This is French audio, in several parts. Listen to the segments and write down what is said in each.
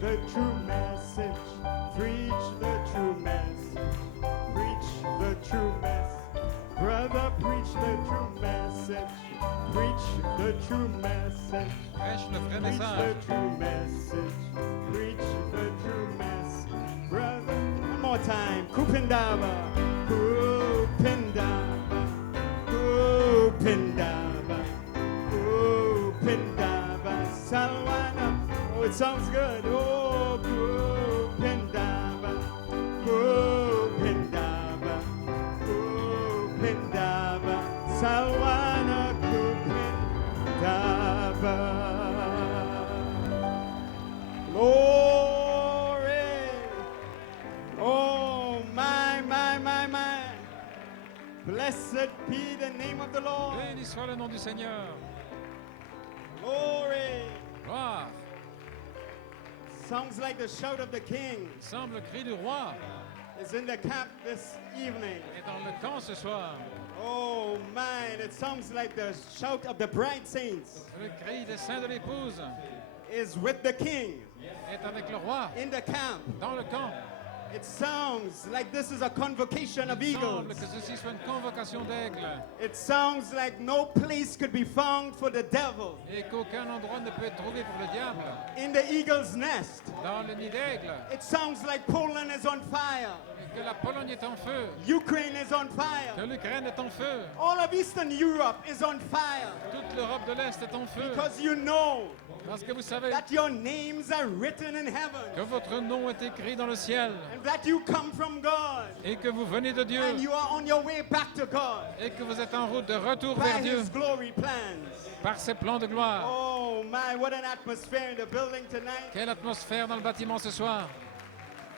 the true message. Preach the true message. Preach the true message. Brother, preach the true message. Preach the true message. Prêche le vrai Preach the message. true message. Preach the true message. Brother, one more time. Kupindaba. Kupindaba. Kupindaba. Kupindaba. Salwana. Oh, it sounds good. Oh, Kupindaba. Kupindaba. Kupindaba. Salwana Kupindaba. Glory. Oh, my. Blessed be the name of the Lord. Béni soit le nom du Seigneur. Glory. Gloire. Sounds like the shout of the king Il semble le cri du roi is in the camp this evening. est dans le camp ce soir. Oh, man, it sounds like the shout of the bride saints Le cri des saints de l'épouse is with the king est avec le roi in the camp. dans le camp. It sounds like this is a convocation of Il semble eagles. que ceci soit une convocation d'aigles It sounds like no place could be found for the devil et qu'aucun endroit ne peut être trouvé pour le diable. in the eagle's nest. Dans le nid d'aigle, It sounds like Poland is on fire. et que la Pologne est en feu, Ukraine is on que fire. l'Ukraine est en feu, All of Eastern Europe is on fire. toute l'Europe de l'Est est en feu. Because you know Parce que vous savez that your names are written in heaven. que votre nom est écrit dans le ciel And that you come from God. et que vous venez de Dieu And you are on your way back to God. et que vous êtes en route de retour By vers Dieu His glory plans. par ses plans de gloire. Oh my, what an atmosphere in the building tonight. Quelle atmosphère dans le bâtiment ce soir.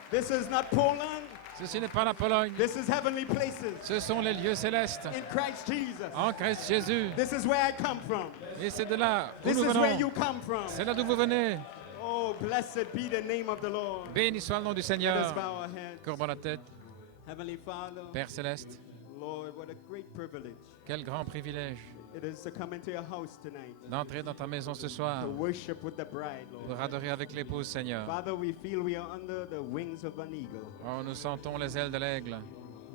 This is not Poland. Ceci n'est pas la Pologne, This is heavenly places ce sont les lieux célestes in Christ Jesus. en Christ Jésus. This is where I come from. Et c'est de là où This nous is where you venons. come from. C'est là d'où vous venez. Oh, blessed be the name of the Lord. Béni soit le nom du Let us Seigneur. bow our heads. Courbons la tête. Heavenly Father, Père céleste, Lord, what a great privilege quel grand privilège it is to come into your house tonight, d'entrer dans ta maison ce soir to worship with the bride, pour Lord. adorer avec l'épouse, Seigneur. Father, we feel we are under the wings of an eagle, Oh, nous sentons les ailes de l'aigle,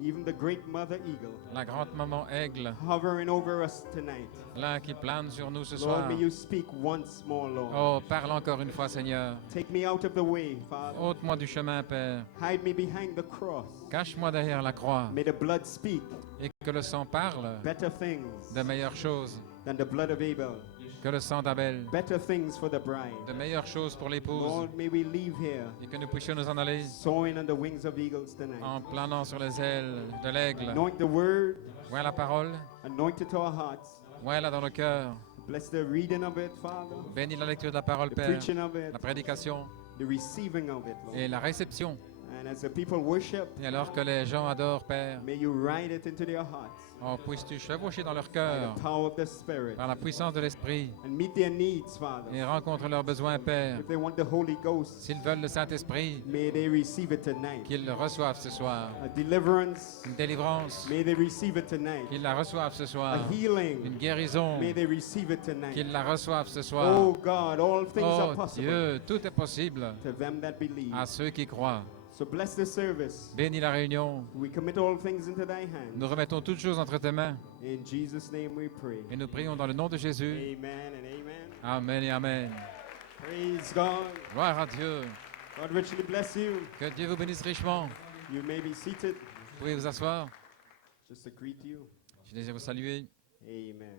even the great mother eagle, la grande maman aigle, hovering over us tonight. là qui plane sur nous ce Lord, soir. may you speak once more, Lord. Oh, parle encore une fois, Seigneur. Take me out of the way, Father. Ôte-moi du chemin, Père. Hide me behind the cross. Cache-moi derrière la croix May the blood speak et que le sang parle better things de meilleures choses than the blood of Abel, que le sang d'Abel, better things for the bride. de meilleures choses pour l'épouse Lord, may we leave here et que nous puissions nous en aller soaring on the wings of eagles tonight. en planant sur les ailes de l'aigle. Anoint the word, Ouais la parole, anoint it to our hearts. ouais la dans le cœur. Bless the reading of it, Father, Bénis la lecture de la parole, the Père, preaching of it, la prédication the receiving of it, Lord. et la réception. And as the people worship, Et alors que les gens adorent, Père, may you write it into their hearts oh, puisses-tu chevaucher dans leur by cœur the power of the Spirit par la puissance de l'Esprit and meet their needs, Father. et rencontre leurs besoins, Père. If they want the Holy Ghost, S'ils veulent le Saint-Esprit, may they receive it tonight. qu'ils le reçoivent ce soir. A deliverance, Une délivrance, may they receive it tonight. qu'ils la reçoivent ce A soir. Une healing, guérison, may they receive it tonight. qu'ils la reçoivent ce Oh soir. God, all things are Oh possible Dieu, tout est possible to them that believe. à ceux qui croient. So bless the service. Bénis la réunion. We commit all things into thy hands. Nous remettons toutes choses entre tes mains In Jesus' name we pray. et nous prions dans le nom de Jésus. Amen and amen. Amen et Amen. Praise God. Gloire à Dieu. God richly bless you. Que Dieu vous bénisse richement. You may be seated. Vous pouvez vous asseoir. Just to greet you. Je désire vous saluer. Amen.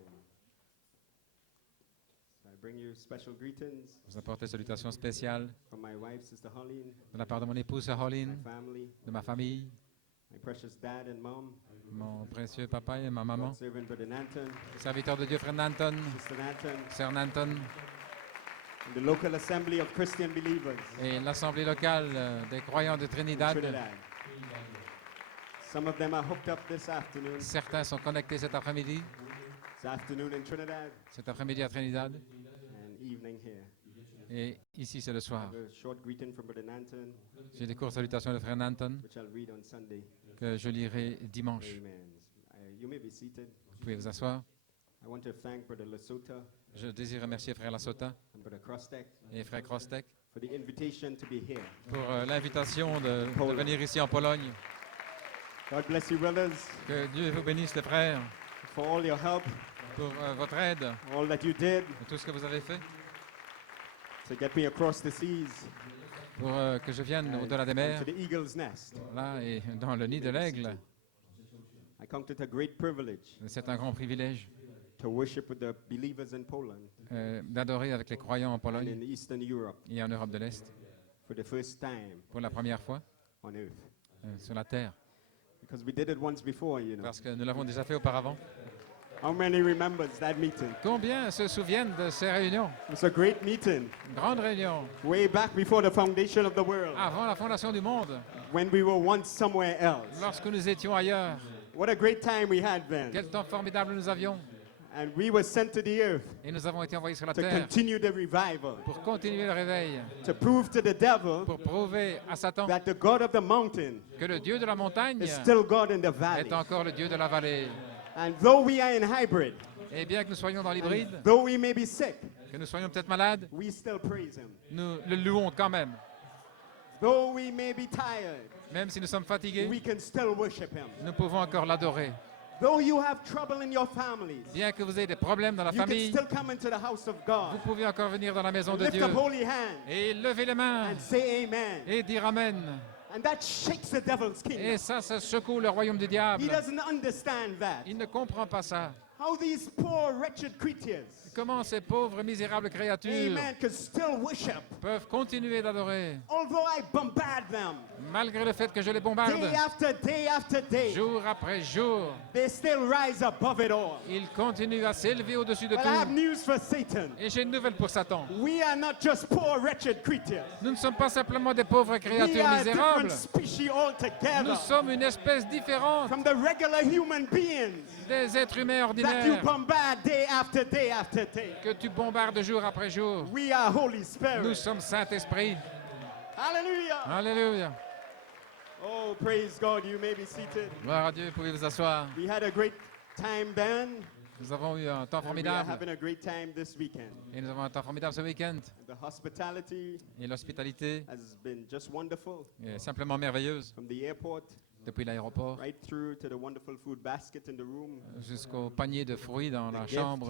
So I bring you special greetings Vous apporter salutations spéciales from my wife, Sister Holleen, de la part de mon épouse my Holline, family, de ma famille, my precious dad and mom, mon précieux papa et ma maman, God's servant Brother Nanton, serviteur de Dieu frère Nanton, Sister Nanton, sœur Nanton and the local assembly of Christian believers et l'assemblée locale des croyants de in Trinidad. Trinidad. Some of them are hooked up this afternoon. Certains sont connectés cet après-midi In Trinidad à Trinidad and evening here. et ici c'est le I soir. have a short greeting from Brother Nanton, J'ai des courtes salutations de frère Nanton which I'll read on Sunday. que je lirai dimanche. Amen. You may be seated. Vous pouvez vous asseoir. I want to thank Brother Lesota Je désire remercier frère Lassota and Brother Crostek et frère Krostek for the invitation to be here. pour l'invitation de Pologne. venir ici en Pologne. God bless you, brothers, Que Dieu vous bénisse, les frères, for all your help, pour votre aide all that you did et tout ce que vous avez fait to get me across the seas pour que je vienne and au-delà des mers, to the eagle's nest. là, et dans le nid de l'aigle. I count it a great privilege C'est un grand privilège to worship with the believers in Poland d'adorer avec les croyants en and Pologne in Eastern Europe et en Europe de l'Est for the first time pour la première fois on earth. sur la terre, Because we did it once before, you know. parce que nous l'avons déjà fait auparavant. How many remembers that meeting? Combien se souviennent de ces réunions? It was a great meeting Une grande réunion way back before the foundation of the world avant la fondation du monde, when we were once somewhere else. lorsque nous étions ailleurs. What a great time we had then. Quel temps formidable nous avions! And we were sent to the earth Et nous avons été envoyés sur la to terre continue the revival, pour continuer le réveil, to prove to the devil pour prouver à Satan that the God of the mountain que le Dieu de la montagne is still God in the valley. est encore le Dieu de la vallée. And though we are in hybrid, Et bien que nous soyons dans and l'hybride, though we may be sick, que nous soyons peut-être malades, we still praise him. nous le louons quand même. Though we may be tired, Même si nous sommes fatigués, we can still worship him. nous pouvons encore l'adorer. Though you have trouble in your families, Bien que vous ayez des problèmes dans la you can famille, still come into the house of vous God. pouvez encore venir dans la maison de Lift Dieu up holy hands et lever les mains and say amen. et dire Amen. And that shakes the devil's kingdom. Et ça secoue le royaume du He diable. doesn't understand that. Il ne comprend pas ça. How these poor, wretched creatures, Comment ces pauvres, misérables créatures amen, can still worship. peuvent continuer d'adorer, Although I bombard them malgré le fait que je les bombarde, day after day, jour après jour. they still rise above it all. Ils continuent à s'élever au-dessus de But I have tout. news for Satan. Et j'ai une nouvelle pour Satan. We are not just poor, wretched creatures. Nous ne sommes pas simplement des pauvres We créatures are a misérables. different species altogether Nous sommes une espèce différente from the regular human beings des êtres humains that you ordinaires bombard day after day after day. que tu bombardes jour après jour. We are Holy Nous Spirit. sommes Saint-Esprit. Hallelujah. Alléluia. Oh, praise God. You may be seated. Gloire à Dieu, pouvez vous asseoir. We had a great time then. Nous avons eu un temps And we are formidable having a great time this weekend. et nous avons un temps formidable ce week-end. The hospitality Et l'hospitalité has been just wonderful est simplement merveilleuse. from the airport Depuis l'aéroport right through to the wonderful food basket in the room. jusqu'au panier de fruits dans la gift. chambre,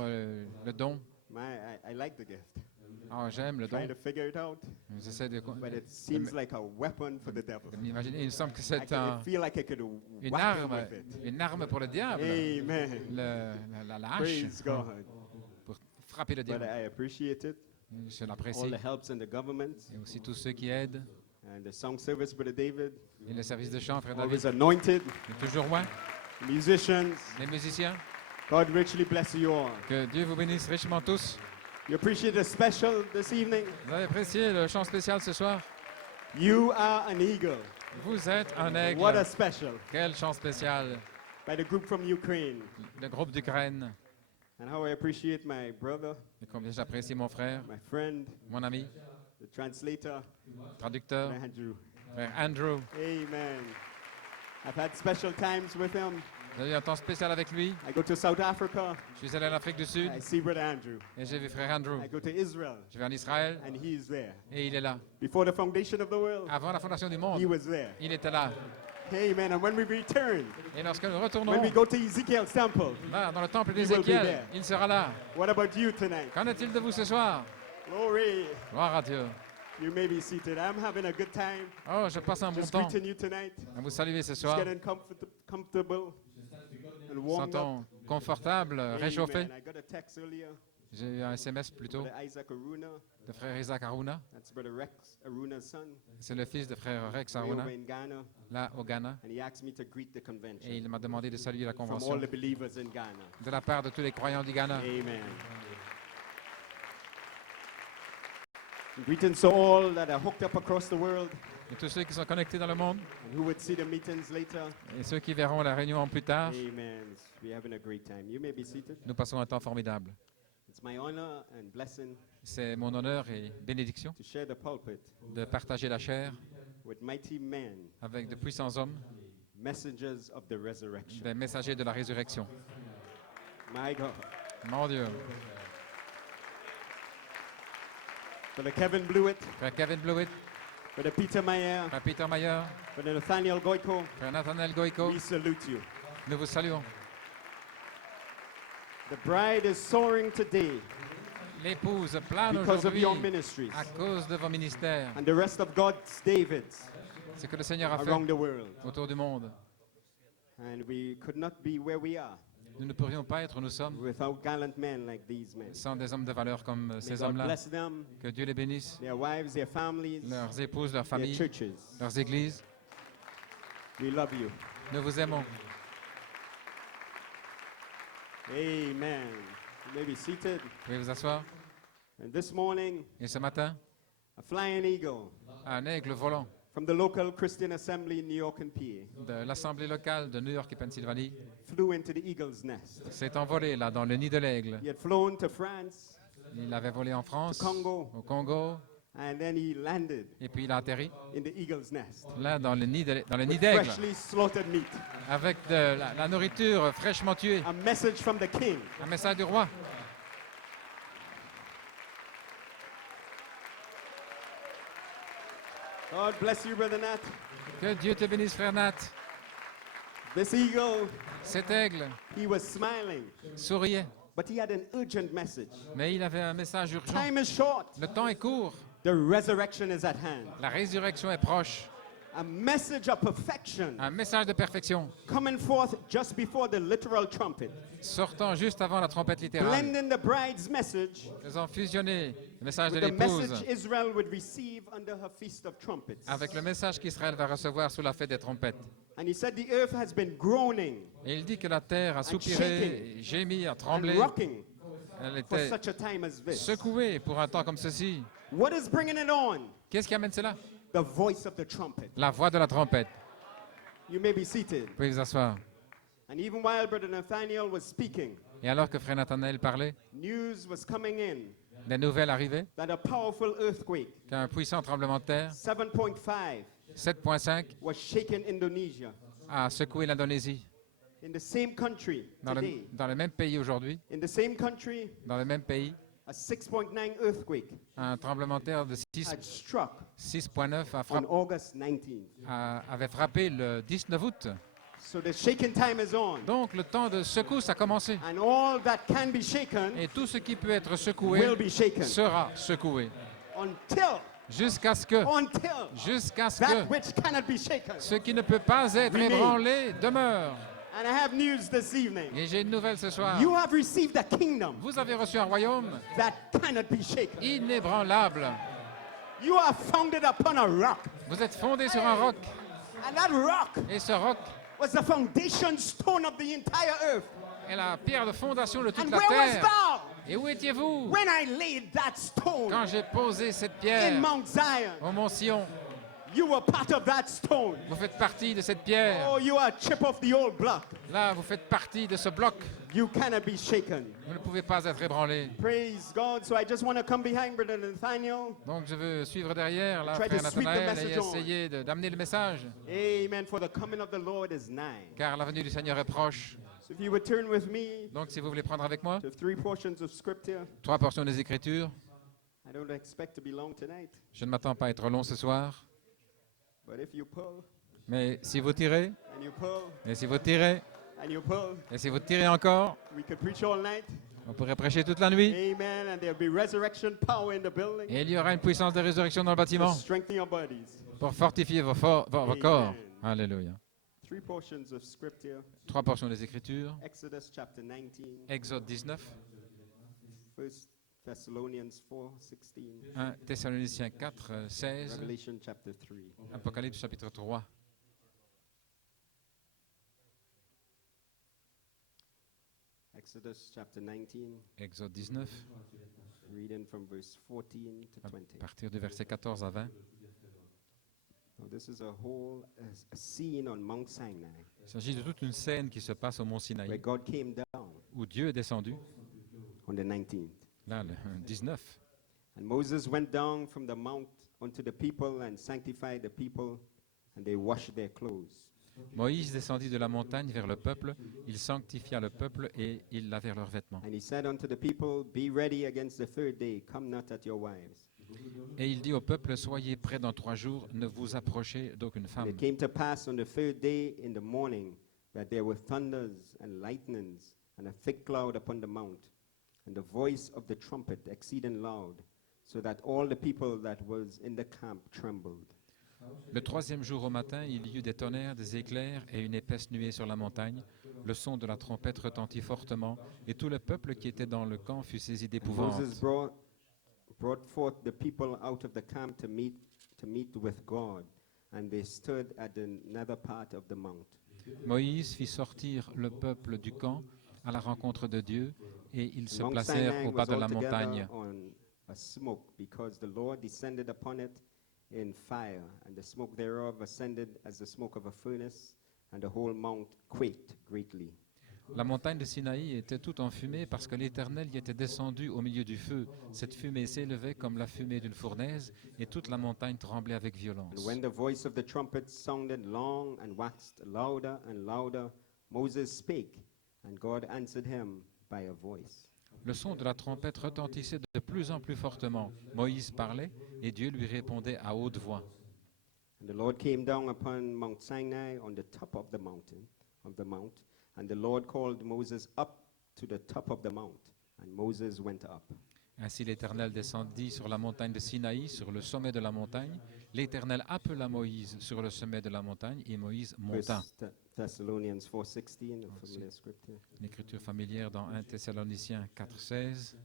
le don. I like the gift. Ah, j'aime le don. Trying to figure it out, J'essaie de but it seems like a weapon for the devil. m'imaginer. Il me semble que I c'est can feel like I could une whack him with it. une arme pour le diable. Amen. La hache Praise God. pour frapper le But diable. I appreciate it. Je All l'apprécie. the helps in the government Et aussi tous ceux qui aident. and the song service, Brother David. Et le service de chant, frère David, Always anointed. est toujours loin. Musicians, Les musiciens, God richly bless you all. que Dieu vous bénisse richement tous. You appreciate the special this evening? Vous avez apprécié le chant spécial ce soir? You are an eagle. Vous êtes un aigle. What a special. Quel chant spécial. By the group from Ukraine. Le groupe d'Ukraine. And how I appreciate my brother, Et combien j'apprécie mon frère, my friend, mon ami, the translator, traducteur, Andrew. frère Andrew. Amen. I've had special times with him. J'ai eu un temps spécial avec lui. I go to South Africa. Je suis allé en Afrique du Sud I see Brother Andrew. et j'ai vu frère Andrew. I go to Israel. Je vais en Israël And he's there. et il est là. Before the foundation of the world, Avant la fondation du he monde, was there. il était là. Amen. And when we return, Et lorsque nous retournons when we go to Ezekiel's temple, là, dans le temple will be d'Ézéchiel, there. il sera là. what about you tonight? Qu'en est-il de vous ce soir? Glory. Gloire à Dieu. You may be seated. I'm having a good time. Oh, je passe un bon Just temps greeting you tonight. à vous saluer ce Just soir. getting comfortable and warmed up. Sentons confortable, réchauffé. Amen. I got a text earlier. J'ai eu un SMS plutôt Brother Isaac Aruna. de frère Isaac Aruna. That's Brother Rex Aruna's son. C'est le fils de frère Rex Way Aruna, over in Ghana. là au Ghana. And he asked me to greet the convention Et il m'a demandé de saluer la from convention all the believers in Ghana. de la part de tous les croyants du Ghana. Amen. Greetings to all that are hooked up across the world Et tous ceux qui sont connectés dans le monde and who would see the meetings later. et ceux qui verront la réunion plus tard, Amen. We're having a great time. You may be seated. nous passons un temps formidable. It's my honor and blessing C'est mon honneur et bénédiction to share the pulpit de partager la chair with mighty men, avec de puissants hommes, messengers of the resurrection. des messagers de la résurrection. My God. Mon Dieu. Brother Kevin Blewett, Frère Kevin Blewett, Brother Peter Mayer, Frère Peter Mayer, Brother Nathaniel Goiko, Frère Nathanael Goïko, we salute you. nous vous saluons. The bride is soaring today L'épouse plane because of aujourd'hui your ministries à cause de vos ministères. and the rest of God's Davids Ce que le Seigneur a fait around the world. autour du monde. And we could not be where we are Nous ne pourrions pas être où nous sommes without gallant men like these men. sans des hommes de valeur comme May ces God hommes-là. bless them, Que Dieu les bénisse, their wives, their families, leurs épouses, leurs their familles, churches. leurs églises. We love you. Nous vous aimons. Amen. You may be seated. Vous pouvez vous asseoir. And this morning, Et ce matin, a flying eagle un aigle volant from the local Christian assembly in New York and PA de l'Assemblée locale de New York et Pennsylvanie flew into the eagle's nest. s'est envolé là dans le nid de l'aigle. He had flown to France, Il avait volé en France, Congo. au Congo, and then he landed et puis il a atterri in the eagle's nest là dans le nid with d'aigle freshly slaughtered meat. avec de la nourriture fraîchement tuée. A message from the king. Un message du roi. God bless you, Brother Nat. Que Dieu te bénisse, frère Nat. This eagle, Cet aigle he was smiling, souriait, but he had an urgent message. mais il avait un message urgent. Time is short. Le temps est court. The resurrection is at hand. La résurrection est proche. A message of perfection Un message de perfection coming forth just before the literal trumpet. sortant juste avant la trompette littérale, Blending the bride's message faisant fusionner le message de with the l'épouse message Israel would receive under her feast of trumpets. avec le message qu'Israël va recevoir sous la fête des trompettes. And he said the earth has been groaning Et il dit que la terre a soupiré, gémi, a and tremblé. rocking Elle for était such a time as this. secouée pour un temps comme ceci. What is bringing it on? Qu'est-ce qui amène cela? The voice of the trumpet. La voix de la trompette. You may be seated. Vous pouvez vous asseoir. And even while Brother Nathaniel was speaking, Et alors que frère Nathanaël parlait, news was coming in des nouvelles arrivaient that a powerful earthquake, qu'un puissant tremblement de terre, 7.5, 7,5, was shaken Indonesia. a secoué l'Indonésie. In the same country today, Dans le même pays aujourd'hui, in the same country, dans le même pays, a 6.9 earthquake un tremblement de terre de had struck 6,9 on August 19th. avait frappé le 19 août. So the shaking time is on. Donc le temps de secousse a commencé. And all that can be shaken Et tout ce qui peut être will secoué be shaken sera secoué. until Jusqu'à ce that que which cannot be shaken. ce qui ne peut pas être Remain. ébranlé demeure. And I have news this evening. Et j'ai une nouvelle ce soir. You have received a kingdom Vous avez reçu un royaume that cannot be shaken. inébranlable. You are founded upon a rock. Vous êtes fondé sur un roc. And that rock Et ce roc was the foundation stone of the entire earth. est la pierre de fondation de toute And la where was terre. thou Et où étiez-vous when I laid that stone quand j'ai posé cette in pierre Mount Zion? au mont Sion? You were part of that stone. Vous faites partie de cette pierre. Oh, you are a chip of the old block. Là, vous faites partie de ce bloc. You cannot be shaken. Vous ne pouvez pas être ébranlé. Praise God. So I just want to come behind Brother Nathaniel. Donc je veux suivre derrière, là, Try to frère sweep the Nathanaël, message et on. essayer d'amener le message. Amen. For the coming of the Lord is nigh. Car la venue du Seigneur est proche. So if you would turn with me Donc si vous voulez prendre avec moi to 3 portions of scripture. 3 portions des Écritures. I don't expect to be long tonight, Je ne m'attends pas à être long ce soir. but if you pull Mais si vous tirez, and you pull et si vous tirez, and you pull, et si vous tirez encore, we could preach all night. on pourrait prêcher toute la nuit. Amen. And there'll be resurrection power in the building Et il y aura une puissance de résurrection dans le to bâtiment strengthen your bodies. pour fortifier vos corps. Amen. Alléluia. 3 portions of scripture. 3 portions des Écritures. Exodus chapter 19, Exode 19, 1 Thessalonians 4:16, 1 Thessaloniciens 4, 16, Revelation chapter 3. Apocalypse chapitre 3. Exodus chapter 19, Exode 19, reading from verse 14 to à 20. partir du verset 14 à 20. Now, this is a scene on Mount Sinai Il s'agit de toute une scène qui se passe au mont where Sinaï, God came down où Dieu est descendu, on the 19th. là, le 19. And Moses went down from the mount unto the people and sanctified the people, and they washed their clothes. Moïse descendit de la montagne vers le peuple, il sanctifia le peuple et ils lavèrent leurs vêtements. And he said unto the people, Be ready against the third day, come not at your wives. Et il dit au peuple, soyez prêts dans 3 jours, ne vous approchez d'aucune And femme. it came to pass on the third day in the morning that there were thunders and lightnings and a thick cloud upon the mount, and the voice of the trumpet exceeding loud, so that all the people that was in the camp trembled. Le 3e jour au matin, il y eut des tonnerres, des éclairs et une épaisse nuée sur la montagne. Le son de la trompette retentit fortement, et tout le peuple qui était dans le camp fut saisi And d'épouvante. Moses brought forth the people out of the camp to meet with God, and they stood at another part of the mount. Moïse fit sortir le peuple du camp à la rencontre de Dieu, et ils se Mount placèrent Sinai au bas was de la altogether montagne. on a smoke, because the Lord descended upon it in fire, and the smoke thereof ascended as the smoke of a furnace, and the whole mount quaked greatly. La montagne de Sinaï était toute en fumée parce que l'Éternel y était descendu au milieu du feu. Cette fumée s'élevait comme la fumée d'une fournaise, et toute la montagne tremblait avec And violence. when the voice of the trumpet sounded long and waxed louder and louder, Moses spake, and God answered him by a voice. Le son de la trompette retentissait de plus en plus fortement. Moïse parlait, et Dieu lui répondait à haute voix. And the Lord came down upon Mount Sinai on the top of the mount, and the Lord called Moses up to the top of the mount, and Moses went up. Ainsi l'Éternel descendit sur la montagne de Sinaï, sur le sommet de la montagne. L'Éternel appela Moïse sur le sommet de la montagne, et Moïse monta. First Thessalonians 4:16, a familiar scripture. L'écriture familière dans 1 Thessaloniciens 4,16.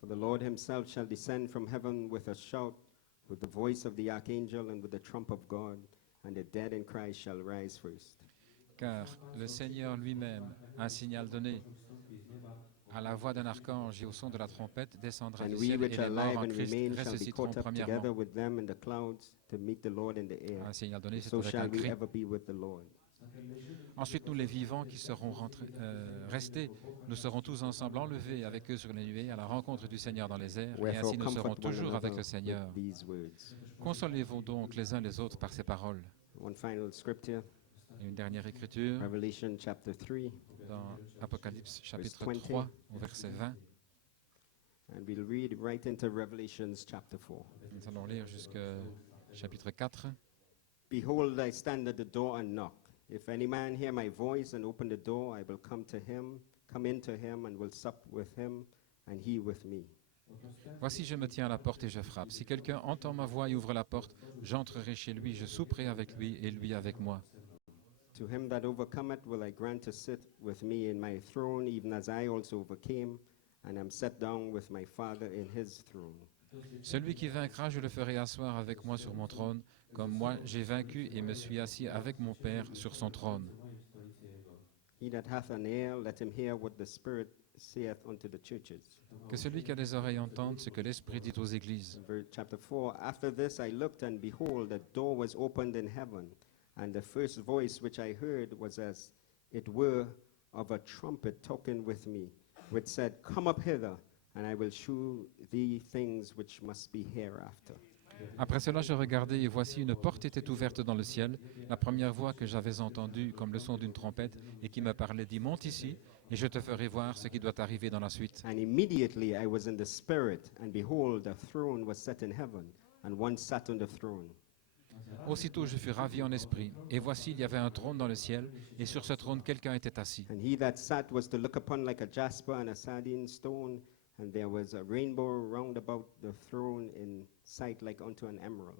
For the Lord himself shall descend from heaven with a shout, with the voice of the archangel, and with the trump of God, and the dead in Christ shall rise first. Car le Seigneur lui-même, un signal donné, à la voix d'un archange et au son de la trompette, descendra And du we ciel, et which les are morts alive en and Christ remain shall be ressusciteront caught up premièrement. together with them in the clouds to meet the Lord in the air. Un signal donné, c'est So avec shall un we cri. ever be with the Lord. Ensuite, nous les vivants qui serons restés, nous serons tous ensemble enlevés avec eux sur les nuées à la rencontre du Seigneur dans les airs, et Wherefore ainsi nous serons comfort one toujours avec another le Seigneur. with these words. Consolez-vous donc les uns les autres par ces paroles. One final scripture, Et une dernière écriture Revelation chapter 3, dans Apocalypse chapitre 20. 3 au verset 20. and we'll read right into Revelations chapter 4. Nous allons lire jusqu'au chapitre 4. Behold, I stand at the door and knock. If any man hear my voice and open the door, I will come into him, and will sup with him, and he with me. Voici, je me tiens à la porte et je frappe. Si quelqu'un entend ma voix et ouvre la porte, j'entrerai chez lui, je souperai avec lui et lui avec moi. To him that overcometh will I grant to sit with me in my throne, even as I also overcame, and am set down with my Father in his throne. Celui qui vaincra, je le ferai asseoir avec moi sur mon trône, comme moi j'ai vaincu et me suis assis avec mon Père sur son trône. He that hath an ear, let him hear what the Spirit saith unto the churches. Que celui qui a des oreilles entende ce que l'Esprit dit aux églises. Chapter 4, after this I looked, and behold, a door was opened in heaven, and the first voice which I heard was as it were of a trumpet talking with me, which said, Come up hither, and I will shew thee things which must be hereafter. Après cela, je regardai et voici une porte était ouverte dans le ciel. La première voix que j'avais entendue comme le son d'une trompette et qui me parlait dit, monte ici et je te ferai voir ce qui doit arriver dans la suite. And immediately I was in the Spirit, and behold, a throne was set in heaven, and one sat on the throne. Aussitôt je fus ravi en esprit, et voici il y avait un trône dans le ciel, et sur ce trône quelqu'un était assis. And he that sat was to look upon like a jasper and a sardine stone, and there was a rainbow round about the throne in sight like unto an emerald.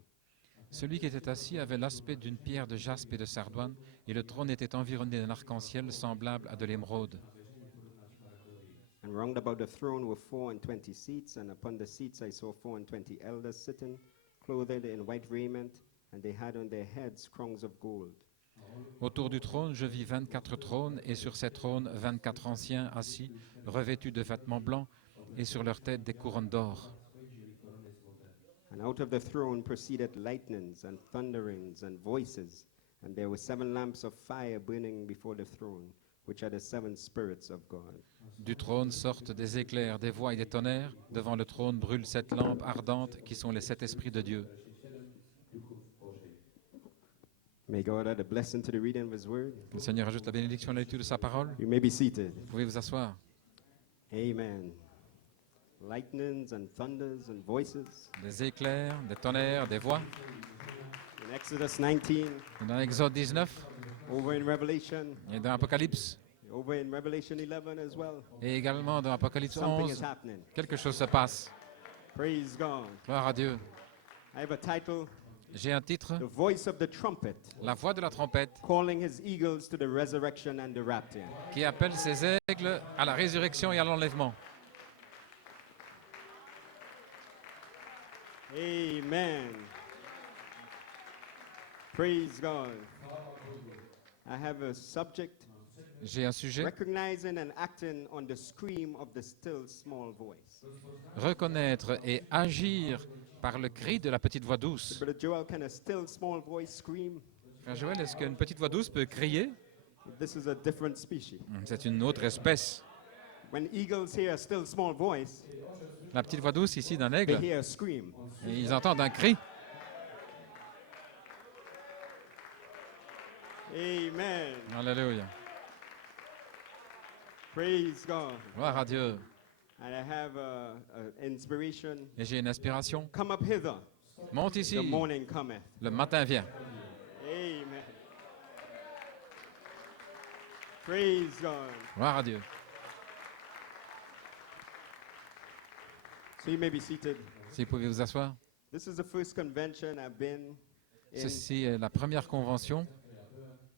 Celui qui était assis avait l'aspect d'une pierre de jaspe et de sardoine, et le trône était environné d'un arc-en-ciel semblable à de l'émeraude. And round about the throne were 24 seats, and upon the seats I saw 24 elders sitting, clothed in white raiment, and they had on their heads crowns of gold. Autour du trône, je vis 24 trônes, et sur ces trônes, 24 anciens assis, revêtus de vêtements blancs, et sur leurs têtes des couronnes d'or. And out of the throne proceeded lightnings and thunderings and voices, and there were 7 lamps of fire burning before the throne, which are the 7 spirits of God. Du trône sortent des éclairs, des voix et des tonnerres. Devant le trône brûlent 7 lampes ardentes, qui sont les 7 esprits de Dieu. May God add a blessing to the reading of his word. Que le Seigneur ajoute la bénédiction à la lecture de sa parole. You may be seated. Vous pouvez vous asseoir. Amen. lightnings and thunders and voices. des éclairs, des tonnerres, des voix. In Exodus 19, Dans Exode 19 over in Revelation, et dans Apocalypse, over in Revelation 11 as well. et également dans Apocalypse Something is 11, happening. quelque chose se passe. Praise God. Gloire à Dieu. I have a title, J'ai un titre, The Voice of the Trumpet, La voix de la trompette, calling his eagles to the resurrection and the rapture. qui appelle ses aigles à la résurrection et à l'enlèvement. Amen. Praise God. I have a subject, J'ai un sujet, recognizing and acting on the scream of the still small voice. reconnaître et agir par le cri de la petite voix douce. Brother Joel, can a still small voice scream? Frère Joël, est-ce qu'une petite voix douce peut crier? This is a different species. C'est une autre espèce. When eagles hear a still small voice, La petite voix douce ici d'un they aigle, hear a scream. et ils entendent un cri. Amen. Alléluia. Praise God. Gloire à Dieu. And I have a inspiration. Et j'ai une inspiration. Come up hither. Monte ici. The morning cometh. Le matin vient. Amen. Praise God. Gloire à Dieu. So you may be seated. Si vous pouvez vous asseoir. This is the first convention I've been in Ceci est la première convention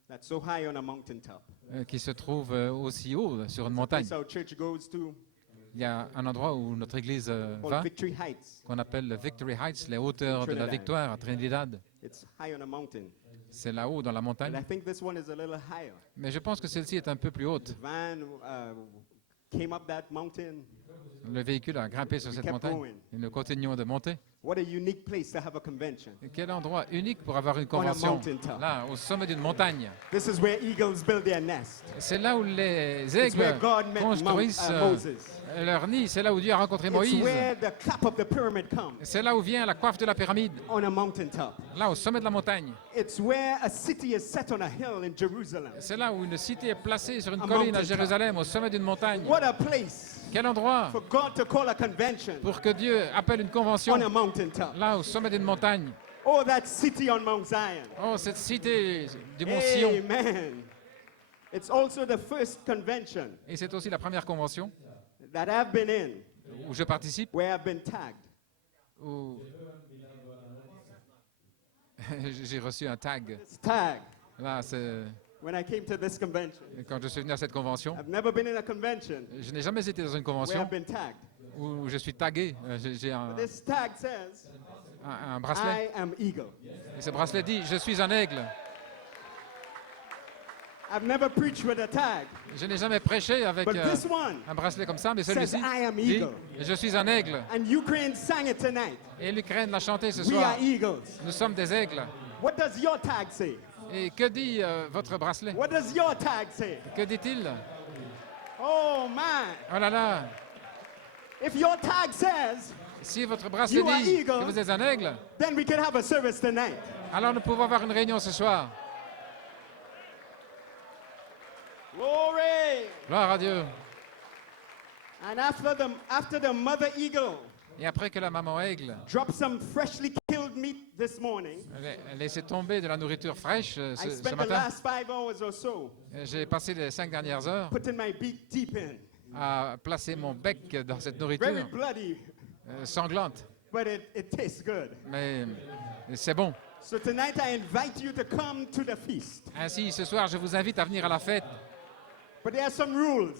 that's so high on a mountaintop. qui se trouve aussi haut sur une montagne. Place our church goes to Il y a un endroit où notre église called va, Victory Heights. qu'on appelle le Victory Heights, les hauteurs de la Trinidad. victoire à Trinidad. It's high on a mountain. C'est là-haut dans la And montagne. I think this one is a little higher. Mais je pense que celle-ci est un peu plus haute. Van came up that mountain. Le véhicule a grimpé sur cette kept montagne going. et nous continuons de monter. What a unique place to have a convention. Et quel endroit unique pour avoir une On a convention, mountaintop. là, au sommet d'une montagne. This is where eagles build their nest. C'est là où les It's where aigles God met construisent Moses. leur nid. C'est là où Dieu a rencontré It's Moïse. where the cap of the pyramid comes, C'est là où vient la coiffe de la pyramide, on a mountaintop. là au sommet de la montagne. It's where a city is set on a hill in Jerusalem. C'est là où une cité est placée sur une A colline à mountaintop. Jérusalem, au sommet d'une montagne. What a place Quel endroit for God to call a convention pour que Dieu appelle une convention, on a mountaintop. là au sommet d'une montagne. Oh, that city on Mount Zion. Oh, cette cité du mont Sion. Amen. It's also the first convention Et c'est aussi la première convention that I've been in où je participe, where I've been tagged. où j'ai reçu un tag. It's tag Là, c'est when I came to this convention. quand je suis venu à cette convention. I've never been in a convention Je n'ai jamais été dans une where convention I've been tagged. où je suis tagué. J'ai This tag says, un bracelet. I am eagle. Et ce bracelet dit, je suis un aigle. I've never preached with a tag, Je n'ai jamais prêché avec but this one un bracelet comme ça, mais says, celui-ci I am dit, eagle. je suis un aigle. And Ukraine sang it tonight. Et l'Ukraine l'a chanté ce We soir. are eagles. Nous sommes des aigles. What does your tag say? Et que dit votre bracelet? What does your tag say? Que dit-il? Oh man. Oh là là! If your tag says, Si votre bracelet You are dit eagle. que vous êtes un aigle, then we can have a service tonight. alors nous pouvons avoir une réunion ce soir. Glory. Gloire à Dieu. And after the mother eagle Et après que la maman aigle dropped some freshly killed meat this morning, a laissé tomber de la nourriture fraîche I ce spent the matin, last 5 hours or so j'ai passé les 5 dernières heures putting my beak deep in. à placer mon bec dans cette Very nourriture bloody, sanglante. but it tastes good. Mais c'est bon. So tonight I invite you to come to the feast. Ainsi, ce soir, je vous invite à venir à la fête. But there are some rules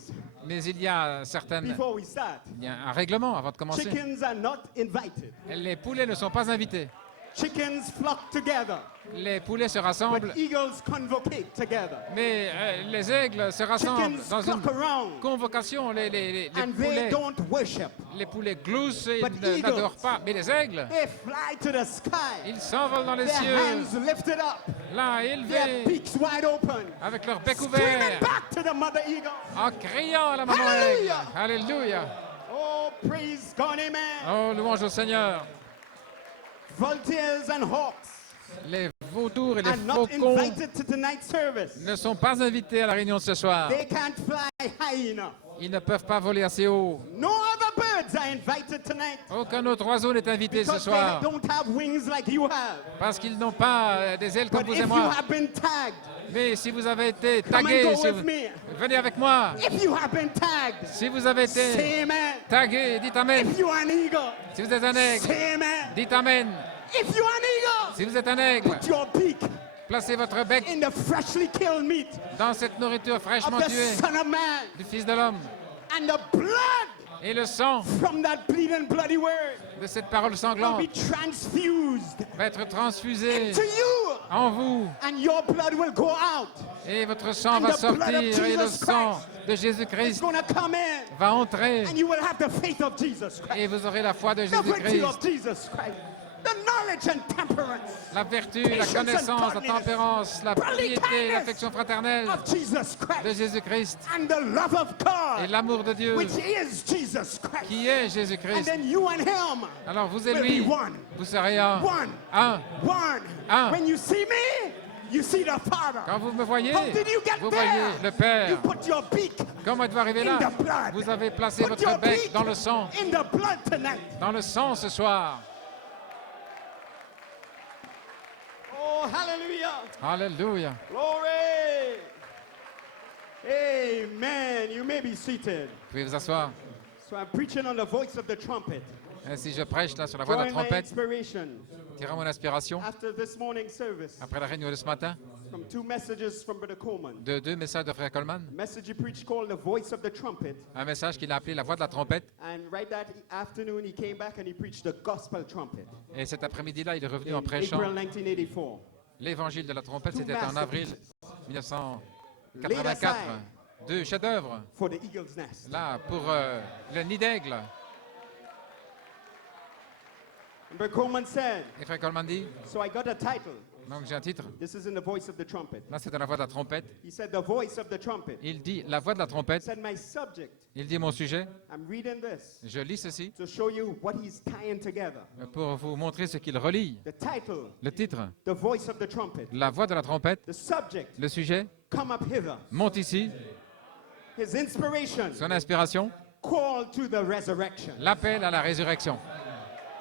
Mais il y a before we start. il y a un règlement avant de commencer. Chickens are not invited. Les poulets ne sont pas invités. Chickens flock together, Les poulets se rassemblent, but eagles convocate together. mais les aigles se rassemblent Chickens dans une flock around, convocation. and they don't worship. Les poulets gloussent et But n'adorent eagles- pas. Mais les aigles, They fly to the sky, ils s'envolent dans les their cieux, hands lifted up, là their élevés, beaks wide open, avec leur bec screaming ouvert, back to the mother eagle. en criant à la maman aigle. Hallelujah! Alléluia. Oh, praise God, amen. Oh, louange au Seigneur. Vultures and hawks Les vautours et les are not faucons invited to tonight's service. ne sont pas invités à la réunion de ce soir. They can't fly high enough. Ils ne peuvent pas voler assez haut. No other birds birds are invited tonight Aucun autre oiseau n'est invité ce because soir they don't have wings like you have. parce qu'ils n'ont pas des ailes comme But vous if et you moi. have been tagged, Mais si vous avez été come and tagué, go si with vous- me. venez avec moi. If you have been tagged, Si vous avez été say amen. tagué, dites Amen. If you are an eagle, Si vous êtes un aigle, say amen. dites Amen. If you are an eagle, Si vous êtes un aigle, put your beak placez votre bec in the freshly killed meat dans cette nourriture of fraîchement the tuée Son of Man, du Fils de l'homme. and the blood Et le sang from that bleeding bloody word de cette parole will sanglante be transfused va être transfusé to you, en vous. and your blood will go out. Et votre sang And va the blood of sortir et le Jesus sang Christ de It's Jésus-Christ going to come in, va entrer and you will have the faith of Jesus Christ, et vous aurez la foi de the virtue Jésus-Christ. of Jesus Christ, the knowledge and temperance La vertu, la Patience and connaissance, la godliness, tempérance, la brotherly piété, kindness l'affection fraternelle of Jesus de Christ, Jésus-Christ and the love of et God, l'amour de Dieu which is Jesus Christ. qui est And Jésus-Christ. then you and him, Alors vous et will lui, be one. vous serez un. one, Un. one. Un. When you see me, you see the Father. Quand vous me voyez, How did you get vous there? voyez le Père. You put your beak Comment êtes-vous arrivé là? in the blood. Vous avez placé Put votre your bec beak dans le sang. in the blood tonight. Dans le sang ce soir. Oh, hallelujah. Alléluia. Glory. Amen. You may be seated. Vous pouvez vous asseoir. So I'm preaching on the voice of the trumpet. Ainsi je prêche là sur la voix de la Drawing my trompette, inspiration tirant mon inspiration after this morning's service après la réunion de ce matin from two messages from Brother Coleman. de deux messages de Frère Coleman. A message he preached called the voice of the trumpet. Un message qu'il a appelé la voix de la trompette. And right that afternoon, he came back and he preached the gospel trumpet. Et cet après-midi-là, il est revenu In en prêchant April 1984. l'évangile de la trompette. Two C'était en avril masterpieces 1984. Deux chefs-d'œuvre for the eagle's nest. là pour le nid d'aigle. And Brother Coleman said, Et Frère Coleman dit, so I got a title. donc j'ai un titre. This is in the voice of the trumpet. Là, c'est dans la voix de la trompette. He said, the voice of the trumpet. Il dit la voix de la He trompette. said, my subject, Il dit mon sujet. I'm reading this Je lis ceci to show you what he's tying together. pour vous montrer ce qu'il relie. The title, Le titre, the voice of the trumpet. la voix de la trompette. The subject, Le sujet, come up hither. monte ici. His inspiration, Son inspiration, call to the resurrection. l'appel à la résurrection.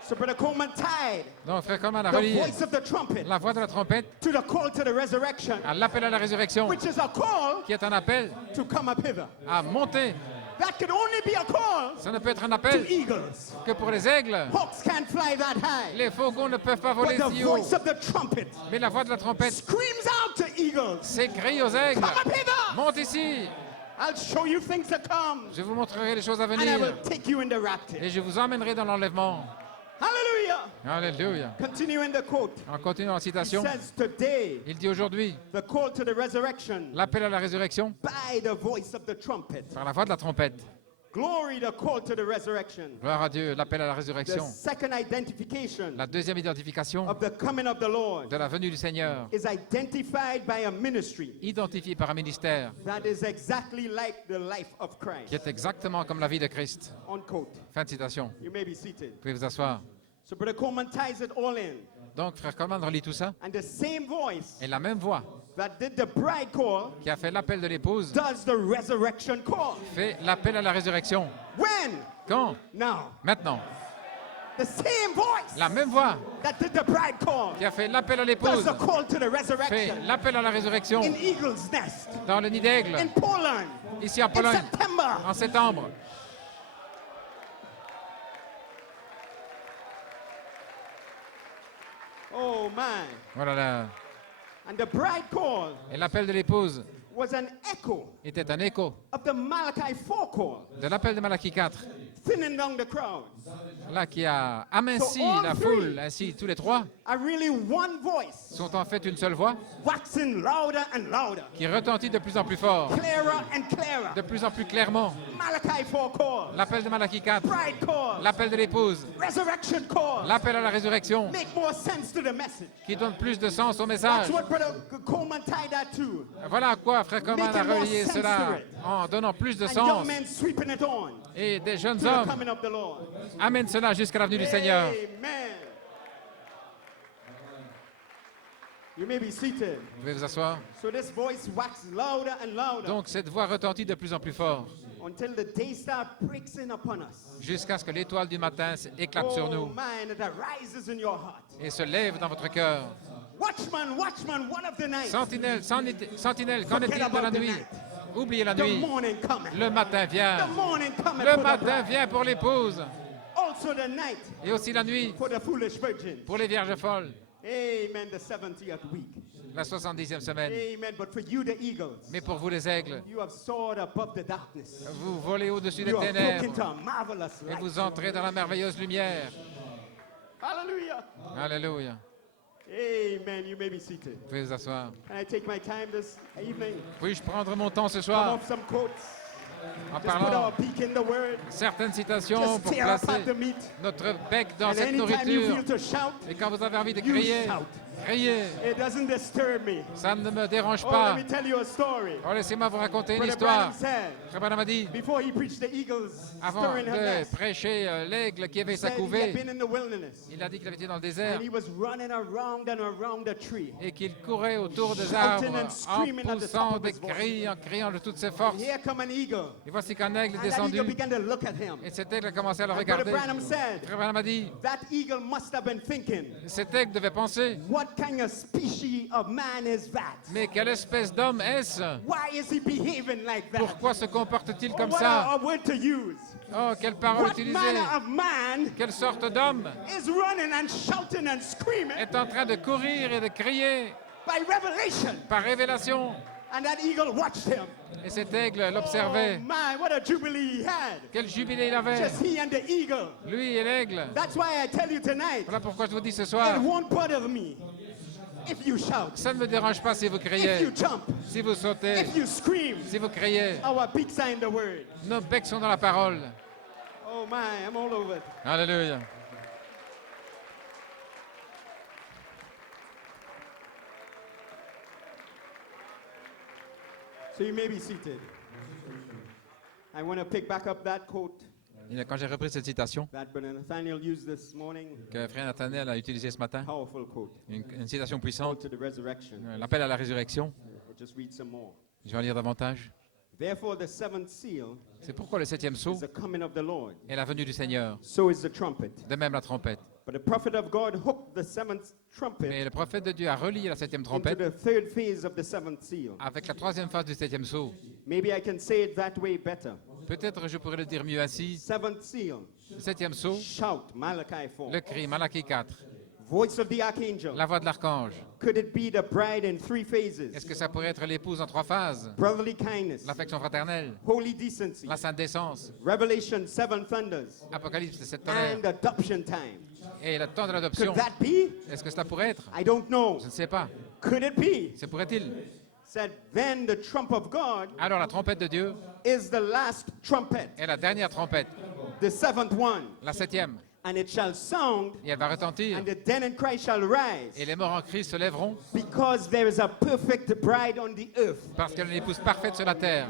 So Brother Coleman tied Donc Frère Coleman a the relié voice of the trumpet la voix de la trompette to the call to the resurrection, à l'appel à la résurrection, which is a call qui est un appel to come up hither. à monter. That could only be a call Ça ne peut être un to appel eagles. que pour les aigles. Hawks can't fly that high. Les faucons ne peuvent pas voler But the si haut. voice of the trumpet Mais la voix de la trompette screams out to eagles, s'écrie aux aigles. come up hither. Monte ici. I'll show you things to come, Je vous montrerai les choses à and I venir. will take you in the rapture. Et je vous emmènerai dans l'enlèvement. Hallelujah. Alléluia. Continuing the quote. En continuant la He citation, says, today, il dit aujourd'hui, the call to the resurrection l'appel à la résurrection by the voice of the trumpet. par la voix de la trompette. Glory, the call to the resurrection. Gloire à Dieu, l'appel à la The résurrection. second identification La deuxième identification of the coming of the Lord de la venue du Seigneur, is identified by a ministry identifiée par un ministère that is exactly like the life of qui Christ. est exactement comme la vie de Christ. Unquote. Fin de citation. You may be seated. Vous pouvez vous asseoir. So Brother Coleman ties it all in. Donc, Frère Coleman relit tout ça. And the same voice Et la même voix that did the bride call qui a fait l'appel de l'épouse does the resurrection call. fait l'appel à la résurrection. When? Quand? Now. Maintenant. The same voice La même voix that did the bride call qui a fait l'appel à does l'épouse the call to the fait resurrection l'appel à la résurrection in Eagle's Nest, dans le nid d'aigle, in Poland, ici en in Pologne, September. en septembre. Oh my. Voilà là. And the bride call Et l'appel de l'épouse was an echo était un écho of the Malachi 4 call, de l'appel de Malachie 4, thinning down the crowd. là qui a aminci So all la three foule. Ainsi, tous les trois Are really one voice, sont en fait une seule voix waxing louder and louder, qui retentit de plus en plus fort, clearer and clearer. de plus en plus clairement. Malachi 4 call, L'appel de Malachie 4, bride call, l'appel de l'épouse, resurrection call. l'appel à la résurrection, Make more sense to the message. qui donne plus de sens au That's message. what Brother Coleman tied that to. Voilà à quoi Frère Coleman a Making more relié sense cela to it. en donnant plus de And young sens. men sweeping it on Et des jeunes to the hommes coming of the Lord. amènent cela jusqu'à la venue du Seigneur. Amen. You may be seated. Vous pouvez vous asseoir. So this voice waxes louder and louder Donc cette voix retentit de plus en plus fort until the day star breaks in upon us. jusqu'à ce que l'étoile du matin éclate sur Oh nous man, it arises in your heart. et se lève dans votre cœur. Watchman, watchman, one of the night. Sentinelle, sentinelle, qu'en est-il de la nuit? Oubliez la The nuit. morning cometh. Le matin vient. The morning cometh Le for the matin bride. vient pour l'épouse. Also the night Et aussi la nuit for the foolish virgin. pour les vierges folles. Amen. The 70th week. La 70e semaine. Amen. But for you, the eagles, Mais pour vous les aigles, you have soared above the darkness. vous volez au-dessus des You have broken into ténèbres a marvelous et light. vous entrez dans la merveilleuse lumière. Hallelujah. Alléluia. Amen. You may be seated. Vous pouvez vous asseoir. Can I take my time this evening? Puis-je prendre mon temps ce Come soir off some quotes. en Just put parlant our beak in the word. certaines citations Just pour tear apart placer the meat. notre bec dans And cette anytime you nourriture? feel to shout, Et quand vous avez envie de you crier, shout. criez. It doesn't disturb me. Ça ne me dérange Oh, pas. let me tell you a story. Oh, laissez-moi vous raconter une Brother histoire. Branham said, Frère Branham a dit, before he preached the eagles avant stirring her de nest, prêcher l'aigle qui avait he sa said he had couvée, been in the wilderness. il a dit qu'il avait été dans le désert And he was running around and around a tree. et qu'il courait autour des Shouting arbres and en screaming at the poussant top of des his voice. cris, en criant de toutes ses forces. Here come an eagle. Et voici qu'un aigle est And that descendu eagle began to look at him. et cet aigle a commencé à le And Brother regarder. Branham said, Frère Branham a dit, that eagle must have been thinking, cet aigle devait penser, what kind of species of man is that? mais quelle espèce d'homme est-ce? Why is he behaving like that? Pourquoi se comporte-t-il Oh, comme what ça? a word to use. Oh, quelle parole What utiliser! manner of man Quelle sorte d'homme is running and shouting and screaming est en train de courir et de crier by revelation? par révélation? And that eagle watched him. Et cet aigle Oh l'observait. my, what a jubilee he had. Quel jubilé il avait! Just he and the eagle. Lui et l'aigle. That's why I tell you tonight, Voilà pourquoi je vous dis ce it soir, won't bother me if you shout, ça ne me dérange pas si vous if you criez, jump, si vous sautez, if you scream. si vous criez. Our beaks are in the word. Nos becs sont dans la parole. Oh my, I'm all over it. Alléluia. So you may be seated. I want to pick back up that quote Et quand j'ai repris cette citation that Brother Nathaniel used this morning. que Frère Nathanaël a utilisée ce matin, Powerful quote. une citation Call puissante, to the resurrection. l'appel à la résurrection, We'll just read some more. je vais en lire davantage. Therefore, the seventh seal C'est pourquoi le septième is sceau the coming of the Lord. est la venue du Seigneur, So is the trumpet. de même la trompette. But the prophet of God hooked the seventh trumpet Mais le prophète de Dieu a relié la septième into trompette the third phase of the seventh seal. avec la troisième phase du septième sceau. Maybe I can say it that way better. Peut-être je pourrais le dire mieux ainsi. Seventh seal. Le septième sceau, Shout, Malachi 4. le cri, Malachie 4, Voice of the archangel. la voix de l'archange. Could it be the bride in three phases? Est-ce que ça pourrait être l'épouse en trois phases? Brotherly kindness, L'affection fraternelle, holy decency, la sainte décence, Revelation 7 thunders, Apocalypse 7 tonnerres and adoption time. et le temps de Could l'adoption. that be? Est-ce que cela pourrait être? I don't know. Je ne sais pas. Could it be? Se pourrait-il? Said, then the trump of God Alors la trompette de Dieu is the last trumpet, est la dernière trompette, the seventh one. la septième. And it shall sound, Et elle va retentir. and the dead in Christ shall rise, Et les morts en Christ se lèveront because there is a perfect bride on the earth. parce qu'elle est l'épouse parfaite sur la terre.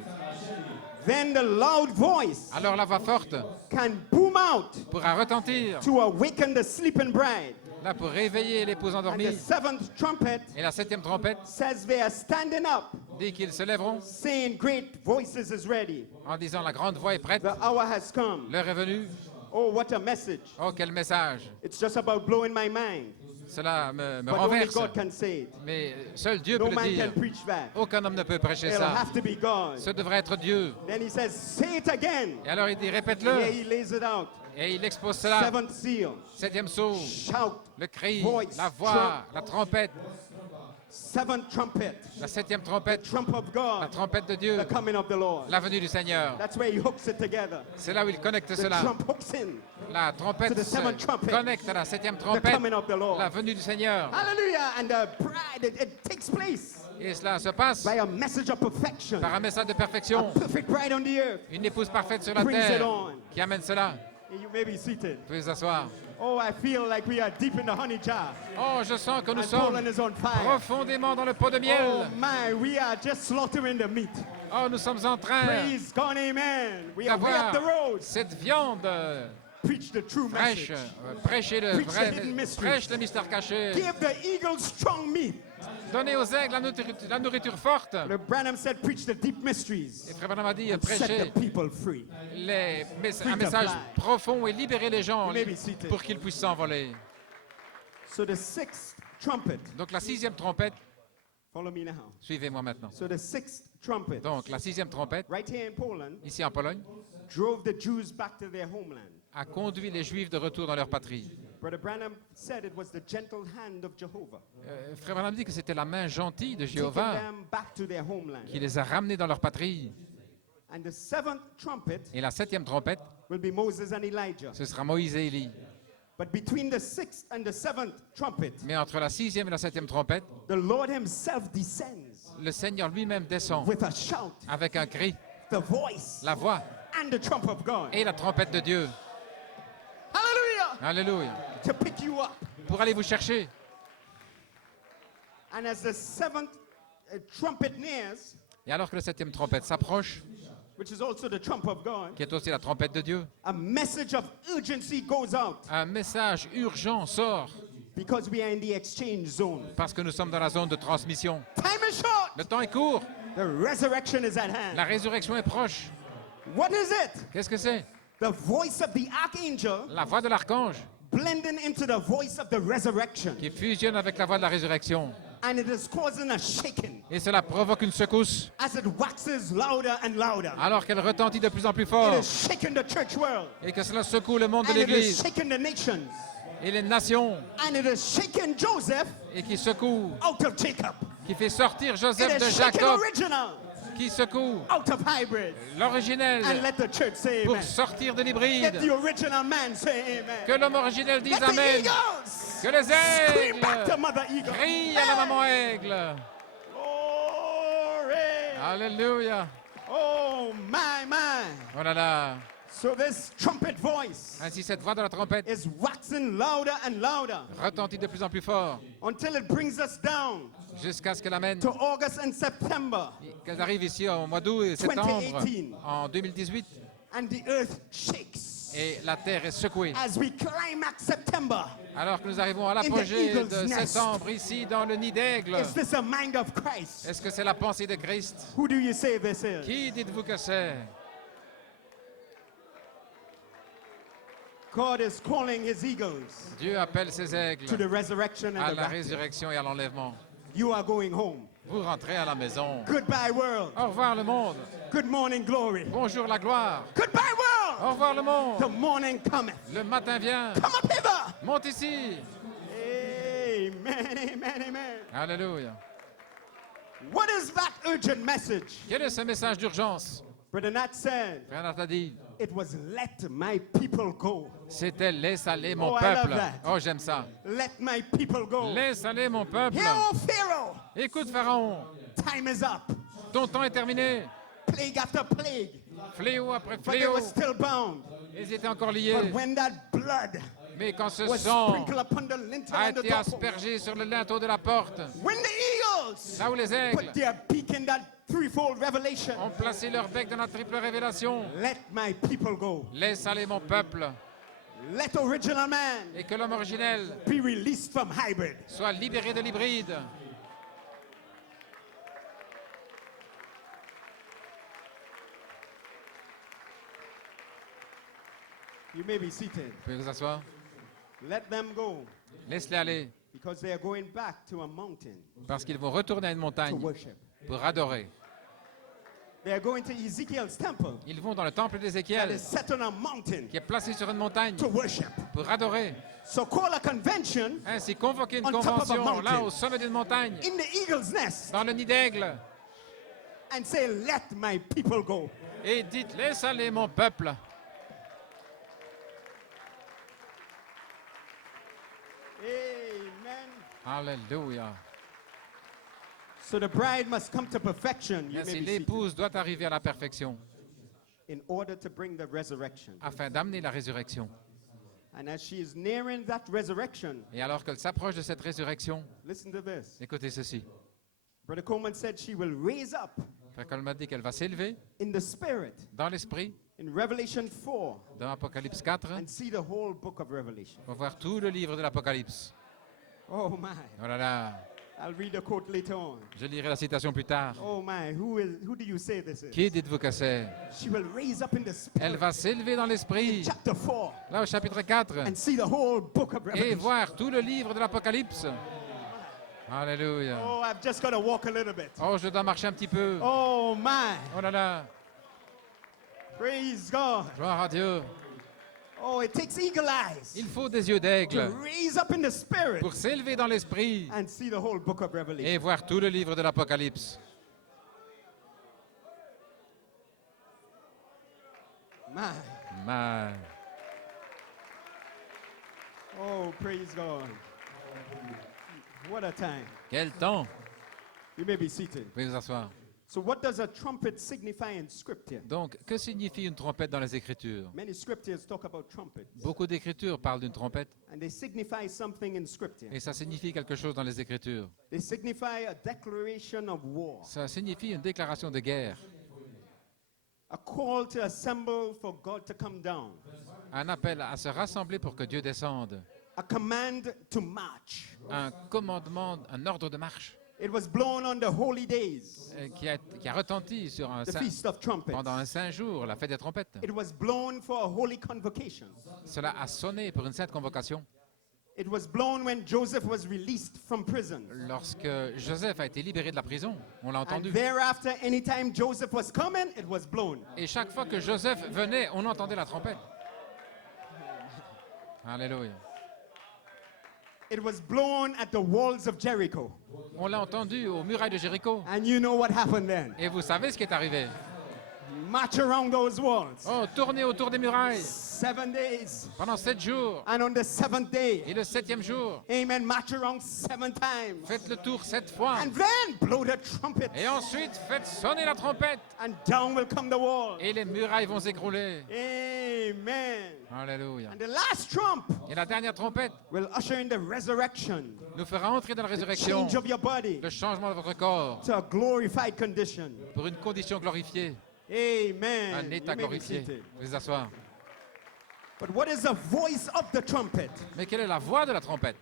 Then the loud voice Alors la voix forte can boom out pourra retentir, to awaken the sleeping bride. là pour réveiller l'épouse And the endormie. seventh trumpet Et la septième trompette says they are standing up, dit qu'ils se lèveront saying, great voices is ready. en disant la grande voix est prête, The hour has come. l'heure est venue. Oh, what a message. Oh, quel message! It's just about blowing my mind. Cela me But only renverse. God can say it. Mais seul Dieu peut No le man dire. can preach that. Aucun homme ne peut prêcher It'll ça. have to be God. Ce devrait être Dieu. Then he says, say it again. Et alors il dit, Yeah, répète-le. he lays it out. Et il expose cela. Seventh seal. Septième sceau, Shout. le cri, Voice, la voix, la trompette. Seventh trumpet. La septième trompette, Trump of la God. trompette de Dieu, The coming of the Lord. la venue du Seigneur. That's where he hooks it together. C'est là où il connecte The cela. trump hooks in. La To trompette the seventh se trumpet. connecte à la septième The trompette, coming of the Lord. la venue du Seigneur. Hallelujah. And the bride, it takes place Et cela se passe by a message of perfection. par un message de A perfection. perfect bride on the earth. Une épouse parfaite sur la Brings it terre on. qui amène cela. You may be seated. Vous pouvez vous asseoir. Oh, I feel like we are deep in the honey jar. Oh, je sens que nous And sommes Poland is on fire. profondément dans le pot de Oh miel. my, we are just slaughtering the meat. Oh, nous sommes en train Praise God, amen. We are way up d'avoir the road. cette viande Preach the true fraîche, message. prêcher le Preach vrai, the hidden mysteries. prêche le mystère caché. Give the eagle strong meat. Donnez aux aigles la nourriture forte. Brother Branham said, preach the deep Et mysteries Frère Branham a dit, and set prêchez the people free. un message profond et libérer les gens You may be seated. pour qu'ils puissent s'envoler. So the sixth trumpet, Donc la 6e trompette, follow me now. suivez-moi maintenant. So the sixth trumpet, Donc la 6e trompette, right here in Poland, ici en Pologne, drove the Jews back to their homeland. a conduit les Juifs de retour dans leur patrie. Brother Branham said it was the gentle hand of Jehovah Frère Branham dit que c'était la main gentille de taking Jéhovah them back to their homeland. qui les a ramenés dans leur patrie. And the seventh trumpet Et la 7e trompette, will be Moses and Elijah. ce sera Moïse et Élie. But between the sixth and the seventh trumpet, Mais entre la 6e et la 7e trompette, the Lord himself descends le Seigneur lui-même descend with a shout, avec un cri, the voice, la voix and the trump of God. et la trompette de Dieu. Hallelujah! Alléluia. To pick you up. Pour aller vous chercher. And as the seventh trumpet nears, Et alors que la 7e trompette s'approche, which is also the trump of God, qui est aussi la trompette de Dieu, a message of urgency goes out un message urgent sort because we are in the exchange zone. parce que nous sommes dans la zone de transmission. Time is short. Le temps est court, The resurrection is at la hand. résurrection est proche. What is it? Qu'est-ce que c'est? The voice of the archangel La voix de l'archange blending into the voice of the resurrection. qui fusionne avec la voix de la résurrection. And it is causing a shaking Et cela provoque une secousse as it waxes louder and louder. alors qu'elle retentit de plus en plus It fort is shaking the church world. et que cela secoue le monde de And it is l'Église shaking the nations. et les nations And it is shaking Joseph et qui secoue, out of Jacob. qui fait sortir It Joseph de is shaking Jacob, original qui secoue out of hybrid. l'originel And let the church say pour amen. sortir de Let l'hybride. the original man say Que amen. l'homme originel dise Let the Amen. eagles Que les scream back to aigles Mother Eagle. crient à la maman aigle. Glory. Alléluia. Oh my. Oh là là. So this trumpet voice Ainsi cette voix de la trompette is waxing louder and louder retentit de plus en plus fort until it brings us down jusqu'à ce qu'elle amène, to August and September, qu'elle arrive ici au mois d'août et septembre 2018. en 2018 and the earth shakes et la terre est secouée. as we climax September. Alors que nous arrivons à l'apogée eagle's de nest. septembre ici dans le nid d'aigle. Is this a mind of Christ? Est-ce que c'est la pensée de Christ? Who do you say this is? Qui dites-vous que c'est? God is calling his eagles Dieu appelle ses aigles to the resurrection à and the la rapture. résurrection et à l'enlèvement. You are going home. Vous rentrez à la maison. Goodbye, world. Au revoir le monde. Good morning, glory. Bonjour la gloire. Goodbye, world. Au revoir le The monde. morning cometh. Le matin vient. Come up hither. Monte ici. Amen. Alléluia. What is that urgent message? Quel est ce message d'urgence? Brother Nat said, Frère Nat a dit, it was let my people go. c'était laisse aller mon Oh, I peuple. love that. Oh, j'aime ça. Let my people go. Laisse aller mon peuple. Hear, O Pharaoh, Écoute Pharaon, time is up. ton temps est terminé. Plague after plague. Fléau après But they fléau. were still bound. Ils étaient encore liés. But when that blood Mais quand ce was sang sprinkled upon the lintel a and the été doorpost, aspergé sur le linteau de la porte, when the eagles là où les put aigles their beak in that threefold revelation, ont placé leur bec dans la triple révélation, let my people go. laisse aller mon peuple Let original man et que l'homme originel be released from hybrid. soit libéré de l'hybride. You may be seated. Vous pouvez vous asseoir. Let them go Laisse-les aller because they are going back to a mountain parce qu'ils vont retourner à une to montagne worship. pour adorer. They are going to Ezekiel's temple Ils vont dans le temple that d'Ézéchiel is set on a mountain qui est placé sur une montagne to worship. pour adorer. So call a convention Ainsi, convoquer une On top of a convention mountain. là au sommet d'une montagne, in the eagle's nest dans le nid d'aigle, and say, let my people go. et dites, laisse aller mon peuple. Amen. Alléluia. So the bride must come to perfection. You may Ainsi, be seated, l'épouse doit arriver à la perfection in order to bring the resurrection. afin d'amener la résurrection. And as she is nearing that resurrection, Et alors qu'elle s'approche de cette résurrection, listen to this. écoutez ceci. Brother Coleman said she will raise up Frère Coleman dit qu'elle va s'élever in the spirit dans l'esprit, in Revelation 4 dans Apocalypse 4, and see the whole book of Revelation. pour voir tout le livre de l'Apocalypse. Oh my. Oh là là. I'll read the quote later on. Je lirai la citation plus tard. Oh my, who do you say this is? Qui dites-vous que c'est? She will raise up in the Elle spirit. va s'élever dans l'esprit, Chapter 4 là au chapitre 4, and see the whole book of et Revelation. voir tout le livre de l'Apocalypse. Alléluia. Oh, I've just got to walk a little bit. Oh, je dois marcher un petit peu. Oh my, Oh là là, praise God. gloire à Dieu. Oh, it takes eagle eyes Il faut des yeux to d'aigle raise up in the spirit pour s'élever dans l'esprit and see the whole book of Revelation. et voir tout le livre de l'Apocalypse. My, Mais, oh, praise God. What a time. quel temps! You may be seated. Vous pouvez vous asseoir. So what does a trumpet signify in scripture? Donc, que signifie une trompette dans les Écritures? Many scriptures talk about trumpets, Beaucoup d'Écritures parlent d'une trompette, and they signify something in scripture. et ça signifie quelque chose dans les Écritures. They signify a declaration of war, Ça signifie une déclaration de guerre, a call to assemble for God to come down, un appel à se rassembler pour que Dieu descende, a command to march. un commandement, un ordre de marche It was blown on the holy days, qui a retenti sur the Feast of Trumpets. pendant un saint jour, la fête des trompettes. It was blown for a holy convocation. Cela a sonné pour une sainte convocation. It was blown when Joseph was released from prison. Lorsque Joseph a été libéré de la prison, on l'a And entendu. thereafter, anytime Joseph was coming, it was blown. Et chaque fois que Joseph venait, on entendait la trompette. Alléluia. It was blown at the walls of Jericho. On l'a entendu aux murailles de Jéricho. And you know what happened then? Et vous savez ce qui est arrivé? March around those walls. Oh, tournez autour des murailles 7 days. pendant 7 jours. And on the 7th day, Et le 7e jour, amen, march around 7 times. faites le tour 7 fois. And then blow the trumpet. Et ensuite, faites sonner la trompette. And down will come the wall. Et les murailles vont s'écrouler. Amen. Alléluia. And the last trump Et la dernière trompette will usher in the resurrection, nous fera entrer dans la the résurrection, change of your body le changement de votre corps, to a glorified condition. pour une condition glorifiée, Amen. un You état may be glorifié. seated. Vous vous asseoir. But what is the voice of the trumpet? Mais quelle est la voix de la trompette?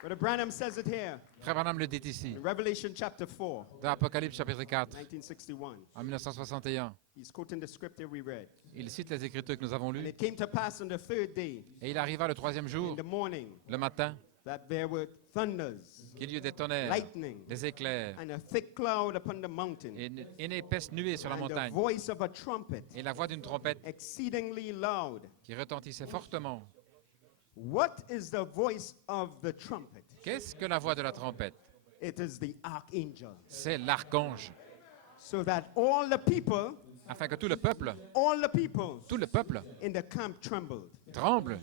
Brother Branham says it here Frère Branham le dit ici, in Revelation chapter 4, dans Apocalypse chapitre 4, 1961. en 1961. He's quoting the scripture we read. Il cite les Écritures que nous avons And lues. it came to pass on the 3rd day, Et il arriva le 3e in jour, the morning, le matin, that there were thunders, qu'il y eut des tonnerres, lightning, des éclairs, and a thick cloud upon the mountain, et une épaisse nuée sur la and the montagne, voice of a trumpet, et la voix d'une trompette exceedingly loud. qui retentissait fortement. What is the voice of the trumpet? Qu'est-ce que la voix de la trompette? It is the archangel. C'est l'archange, So that all the people afin que tout le peuple in the camp trembled. tremblait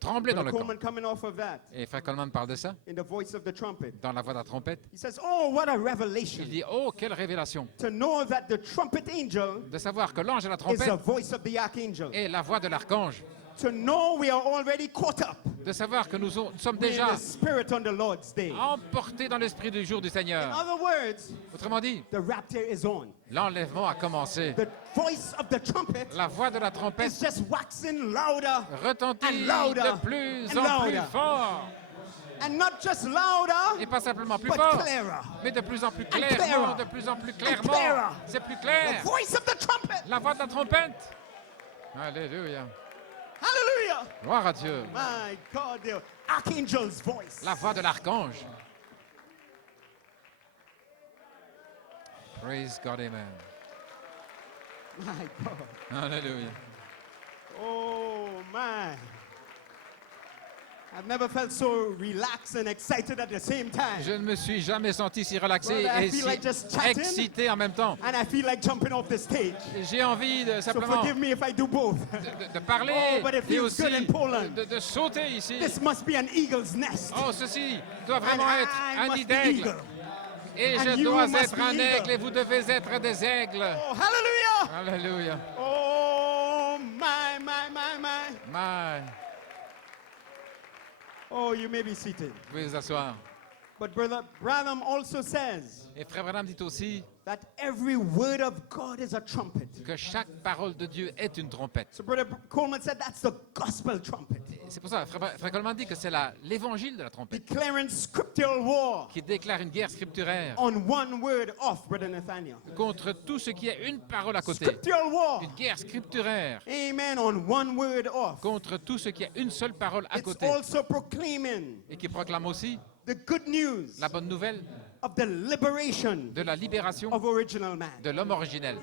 dans Brother le camp. Coleman coming off of that, Et Frère Coleman parle de ça, in the voice of the trumpet. dans la voix de la trompette. He says, oh, what a revelation. Il dit, oh, quelle révélation, To know that the trumpet angel de savoir que l'ange et la is the trompette voice of the archangel. est la voix de l'archange, To know we are already caught up de savoir que nous sommes in déjà the spirit on the Lord's day. emportés dans l'esprit du jour du In Seigneur. other words, Autrement dit, the rapture is on. l'enlèvement a commencé. The voice of the trumpet La voix de la is trompette just waxing louder retentit and louder de plus and en plus louder. fort. and not just louder, Et pas simplement plus but fort, clearer. mais de plus en plus clearer. clairement, de plus en plus clearer. clairement. C'est plus The clair. voice of the trumpet. La voix de la trompette. Alléluia. Hallelujah. Gloire à Dieu. My God, the archangel's voice. La voix de l'archange. Praise God, amen. My God. Alléluia. Oh, my. I've never felt so relaxed and excited at the same time. Je ne me suis jamais senti si relaxé Brother, I et feel si like just chatting. excité en même temps. And I feel like jumping off the stage. J'ai envie de So simplement forgive me if I do both. de parler Oh, but it et feels aussi good in Poland. de sauter ici. This must be an eagle's nest. Oh, ceci doit And vraiment être I un must nid be d'aigle. eagle. Et And je you dois must être be un eagle. aigle et vous devez être des aigles. Oh, hallelujah. Alléluia. Oh, my. My. Oh, you may be seated. Vous pouvez vous asseoir. But Brother Branham also says Et Frère Branham dit aussi that every word of God is a trumpet. que chaque parole de Dieu est une trompette. So Brother Coleman said that's the gospel trumpet. c'est pour ça, Frère Coleman dit que c'est l'évangile de la trompette declaring scriptural war qui déclare une guerre scripturaire on one word off, Brother Nathaniel. contre tout ce qui est une parole à côté. Scriptural war. Une guerre scripturaire Amen. On one word off. contre tout ce qui est une seule parole à It's côté. also proclaiming Et qui proclame aussi the good news la bonne nouvelle of the liberation de la libération of original man. de l'homme originel.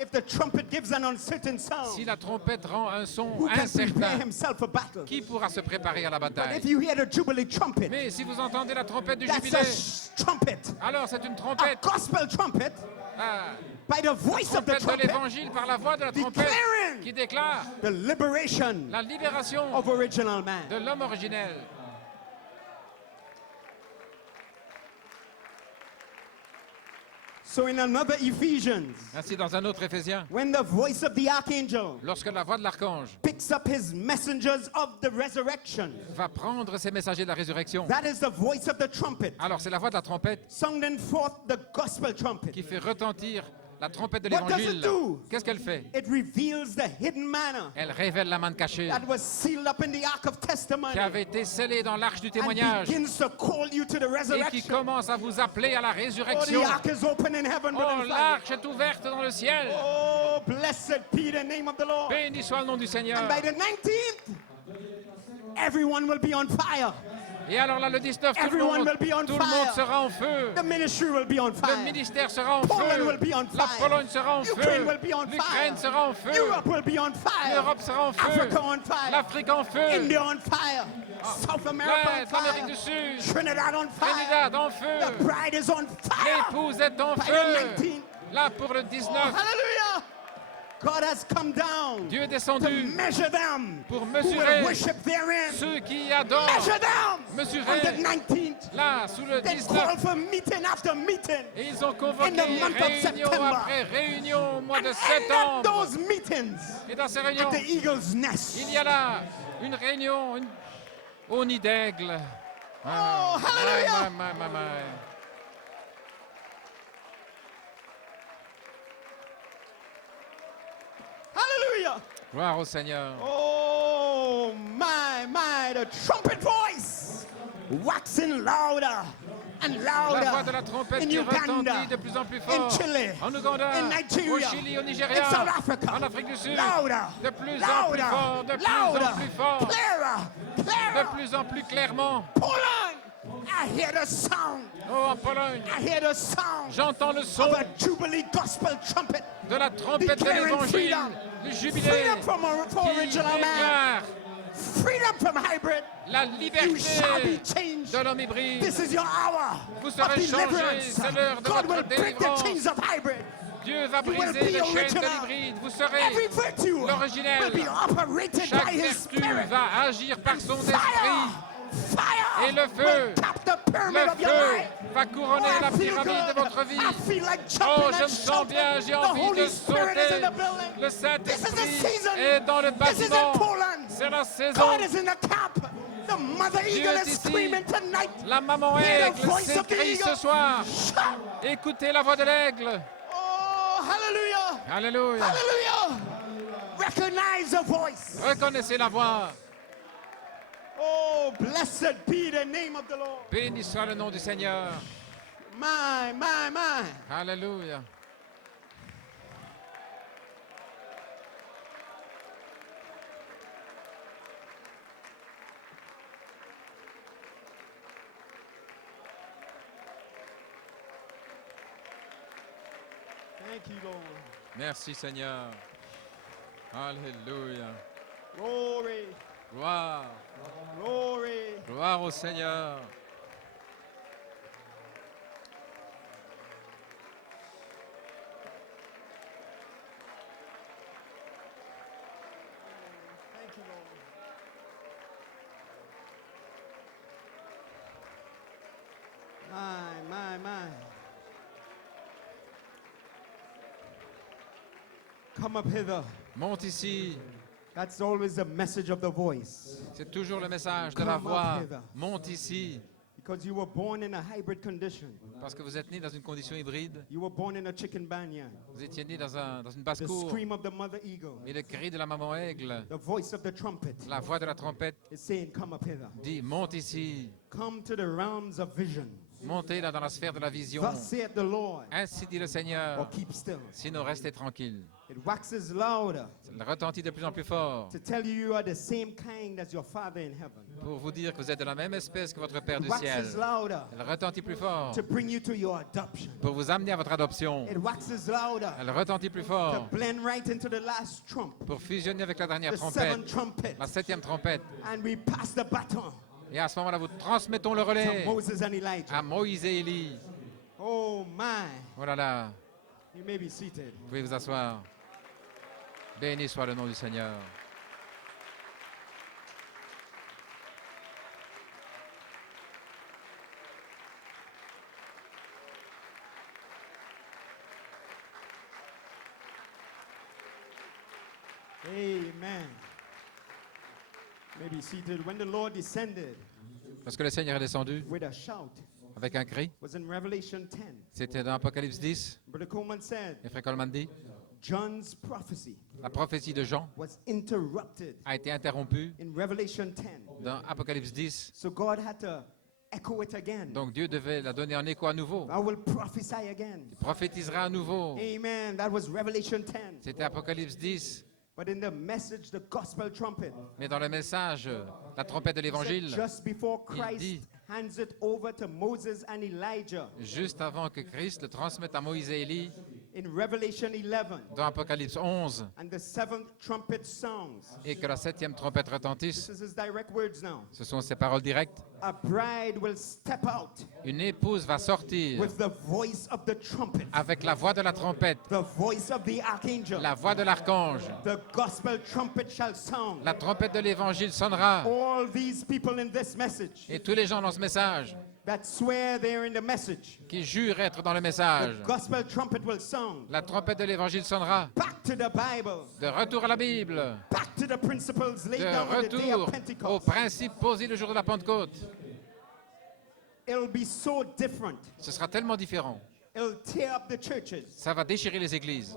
If the trumpet gives an uncertain sound, Si la trompette rend un son who can prepare incertain, himself for battle? qui pourra se préparer à la But if bataille? you hear the jubilee trumpet, Mais si vous entendez la trompette du that's jubilé, a trumpet, alors c'est une a trompette, gospel trumpet, ah, by the voice of the trompette de trumpet, l'évangile par la voix de la trompette declaring qui déclare the liberation la libération of original man. de l'homme originel. So in another Ephesians, Ainsi, dans un autre Éphésiens, when the voice of the archangel lorsque la voix de l'archange picks up his messengers of the resurrection, va prendre ses messagers de la résurrection, that is the voice of the trumpet, alors c'est la voix de la trompette sounding forth the gospel trumpet. qui fait retentir la trompette de What does it l'évangile. do? Qu'est-ce qu'elle fait? It reveals the hidden manna Elle révèle la manne cachée that was sealed up in the ark of testimony qui avait été scellée dans l'arche du and témoignage begins to call you to the et qui resurrection. commence à vous appeler à la Oh, the résurrection. ark is open in heaven, brother Oh, and father. l'arche est ouverte dans le ciel. Oh, blessed be the name of the Lord. Béni soit le nom du Seigneur. And by the 19th, everyone will be on fire. Et alors là, le 19, Everyone will be on tout le monde fire. sera en feu. The ministry will be on Le fire. ministère sera en Poland feu. will be on La fire. Pologne sera en Ukraine feu. will be on L'Ukraine fire. sera en feu. Europe will be on fire. L'Europe sera en feu. Africa on fire. L'Afrique en feu. India on fire. South America on L'Amérique du fire. Sud. Trinidad on fire. Trinidad en feu. The bride is on fire. L'épouse est en By the feu. 19th. Là, pour le Oh, 19, hallelujah. God has come down Dieu est to descendu measure them pour who mesurer will worship therein. ceux qui adorent. Measure them Mesurer. on the 19th. Là, sous le They 19, call for meeting after meeting. et ils ont convoqué In the month of réunion September. après réunion au mois de And at septembre. those meetings, Et dans ces at réunions, the eagle's nest. il y a là une réunion au nid d'aigle. Oh, hallelujah. My. Hallelujah. Gloire au Seigneur. Oh, my, the trumpet voice waxing louder and La voix louder de la trompette in qui Uganda, retentit de plus en plus in fort. Chile, En Ouganda, in au Nigeria, Chili, au in Nigeria, South Africa. en Afrique du Sud. Louder, De plus en plus louder, fort, de plus louder, en plus fort, clearer, de clearer. plus en plus clairement. Poland, I hear the sound. Oh, en Pologne, I hear the sound j'entends le son of a jubilee gospel trumpet. de la trompette de Declaring l'évangile, freedom. du jubilé, Freedom from qui original man. déclare Freedom from hybrid. la You shall be liberté changed. de l'homme hybride. This is your hour Vous of serez changés, deliverance. c'est l'heure de God votre will break the délivrance. chains of hybrid. Dieu va You will briser be les chaînes de original. l'hybride. Vous serez Every virtue l'originel. will be operated by Chaque His vertu Spirit. va agir par son Fire, esprit. fire Et le feu, will tap the pyramid Le of your feu life. va couronner Oh, I la feel pyramide de good. votre vie. I feel like Oh, jumping je me and sens shouting. bien, j'ai The envie de Holy Spirit is in sauter. the building. Le This is the Saint-Esprit season. est dans le This is in bâtiment. Poland. C'est la saison. God is in the camp. The mother eagle est is ici. screaming tonight. La maman Hear the aigle voice of the s'écrie eagle. ce soir. Shout. Écoutez la voix de l'aigle. Oh, hallelujah. Alléluia. Hallelujah. Recognize the voice. Reconnaissez la voix. Oh, blessed be the name of the Lord. Béni soit le nom du Seigneur. My. Alléluia. Thank you, Lord. Merci Seigneur. Alléluia. Glory. Gloire. Glory. Gloire au Seigneur. Thank you, Lord. My. Come up hither. Monte ici. That's always the message of the voice. C'est toujours le message de la Come up voix. hither. Monte ici. Because you were born in a hybrid condition. Parce que vous êtes né dans une condition hybride. You were born in a chicken banyan. Vous étiez né dans une The basse-cour. scream of the mother eagle. Et le cri de la maman aigle, The voice of the trumpet la voix de la trompette is saying, come up hither. dit « Monte ici, Come to the realms of vision. montez là dans la sphère de la vision. Thus saith the Lord. Ainsi dit le Or Seigneur, keep still. sinon restez tranquille. » It waxes louder Elle retentit de plus en plus fort to tell you you are the same kind as your Father in heaven. pour vous dire que vous êtes de la même espèce que votre Père It du ciel. waxes louder Elle retentit plus fort to bring you to your adoption. pour vous amener à votre adoption. It waxes louder Elle retentit plus to fort blend right into the last trump, pour fusionner avec la dernière the seventh trompette, trumpet. la 7e trompette. And we pass the baton Et à ce moment-là, vous transmettons le to relais Moses and Elijah. à Moïse et Élie. Oh my. Oh là là, You may be seated. vous pouvez vous asseoir. Béni soit le nom du Seigneur. Amen. You may be seated. When the Lord descended Parce que le Seigneur est descendu with a shout, avec un cri, was in Revelation 10. c'était dans Apocalypse 10. Brother Coleman said, Et Frère Coleman dit, John's prophecy la prophétie de Jean was interrupted a été interrompue in Revelation 10. dans Apocalypse 10. So God had to echo it again. Donc Dieu devait la donner en écho à nouveau. I will prophesy again. Il prophétisera à nouveau. Amen. That was Revelation 10. C'était Apocalypse 10. But in the message, the gospel trumpet, Mais dans le message, la trompette de said l'Évangile, just before il Christ dit, hands it over to Moses and Elijah juste avant que Christ le transmette à Moïse et Élie, in Revelation 11, dans Apocalypse 11, and the seventh trumpet sounds. et que la 7e trompette retentisse, This is his direct words now. ce sont ses paroles directes. A bride will step out Une épouse va sortir with the voice of the trumpet, avec la voix de la trompette, the voice of the archangel. la voix de l'archange. The gospel trumpet shall sound. La trompette de l'Évangile sonnera. All these people in this message Et tous les gens dans ce message, that swear they're in the message, qui jurent être dans le message, the gospel trumpet will sound. la trompette de l'Évangile sonnera. Back to the Bible, De retour à la Bible, back to the principles laid de down on the day retour of aux Pentecost. principes posés le jour de la Pentecôte. It'll be so different. Ce sera tellement différent. It'll tear up the churches. Ça va déchirer les églises.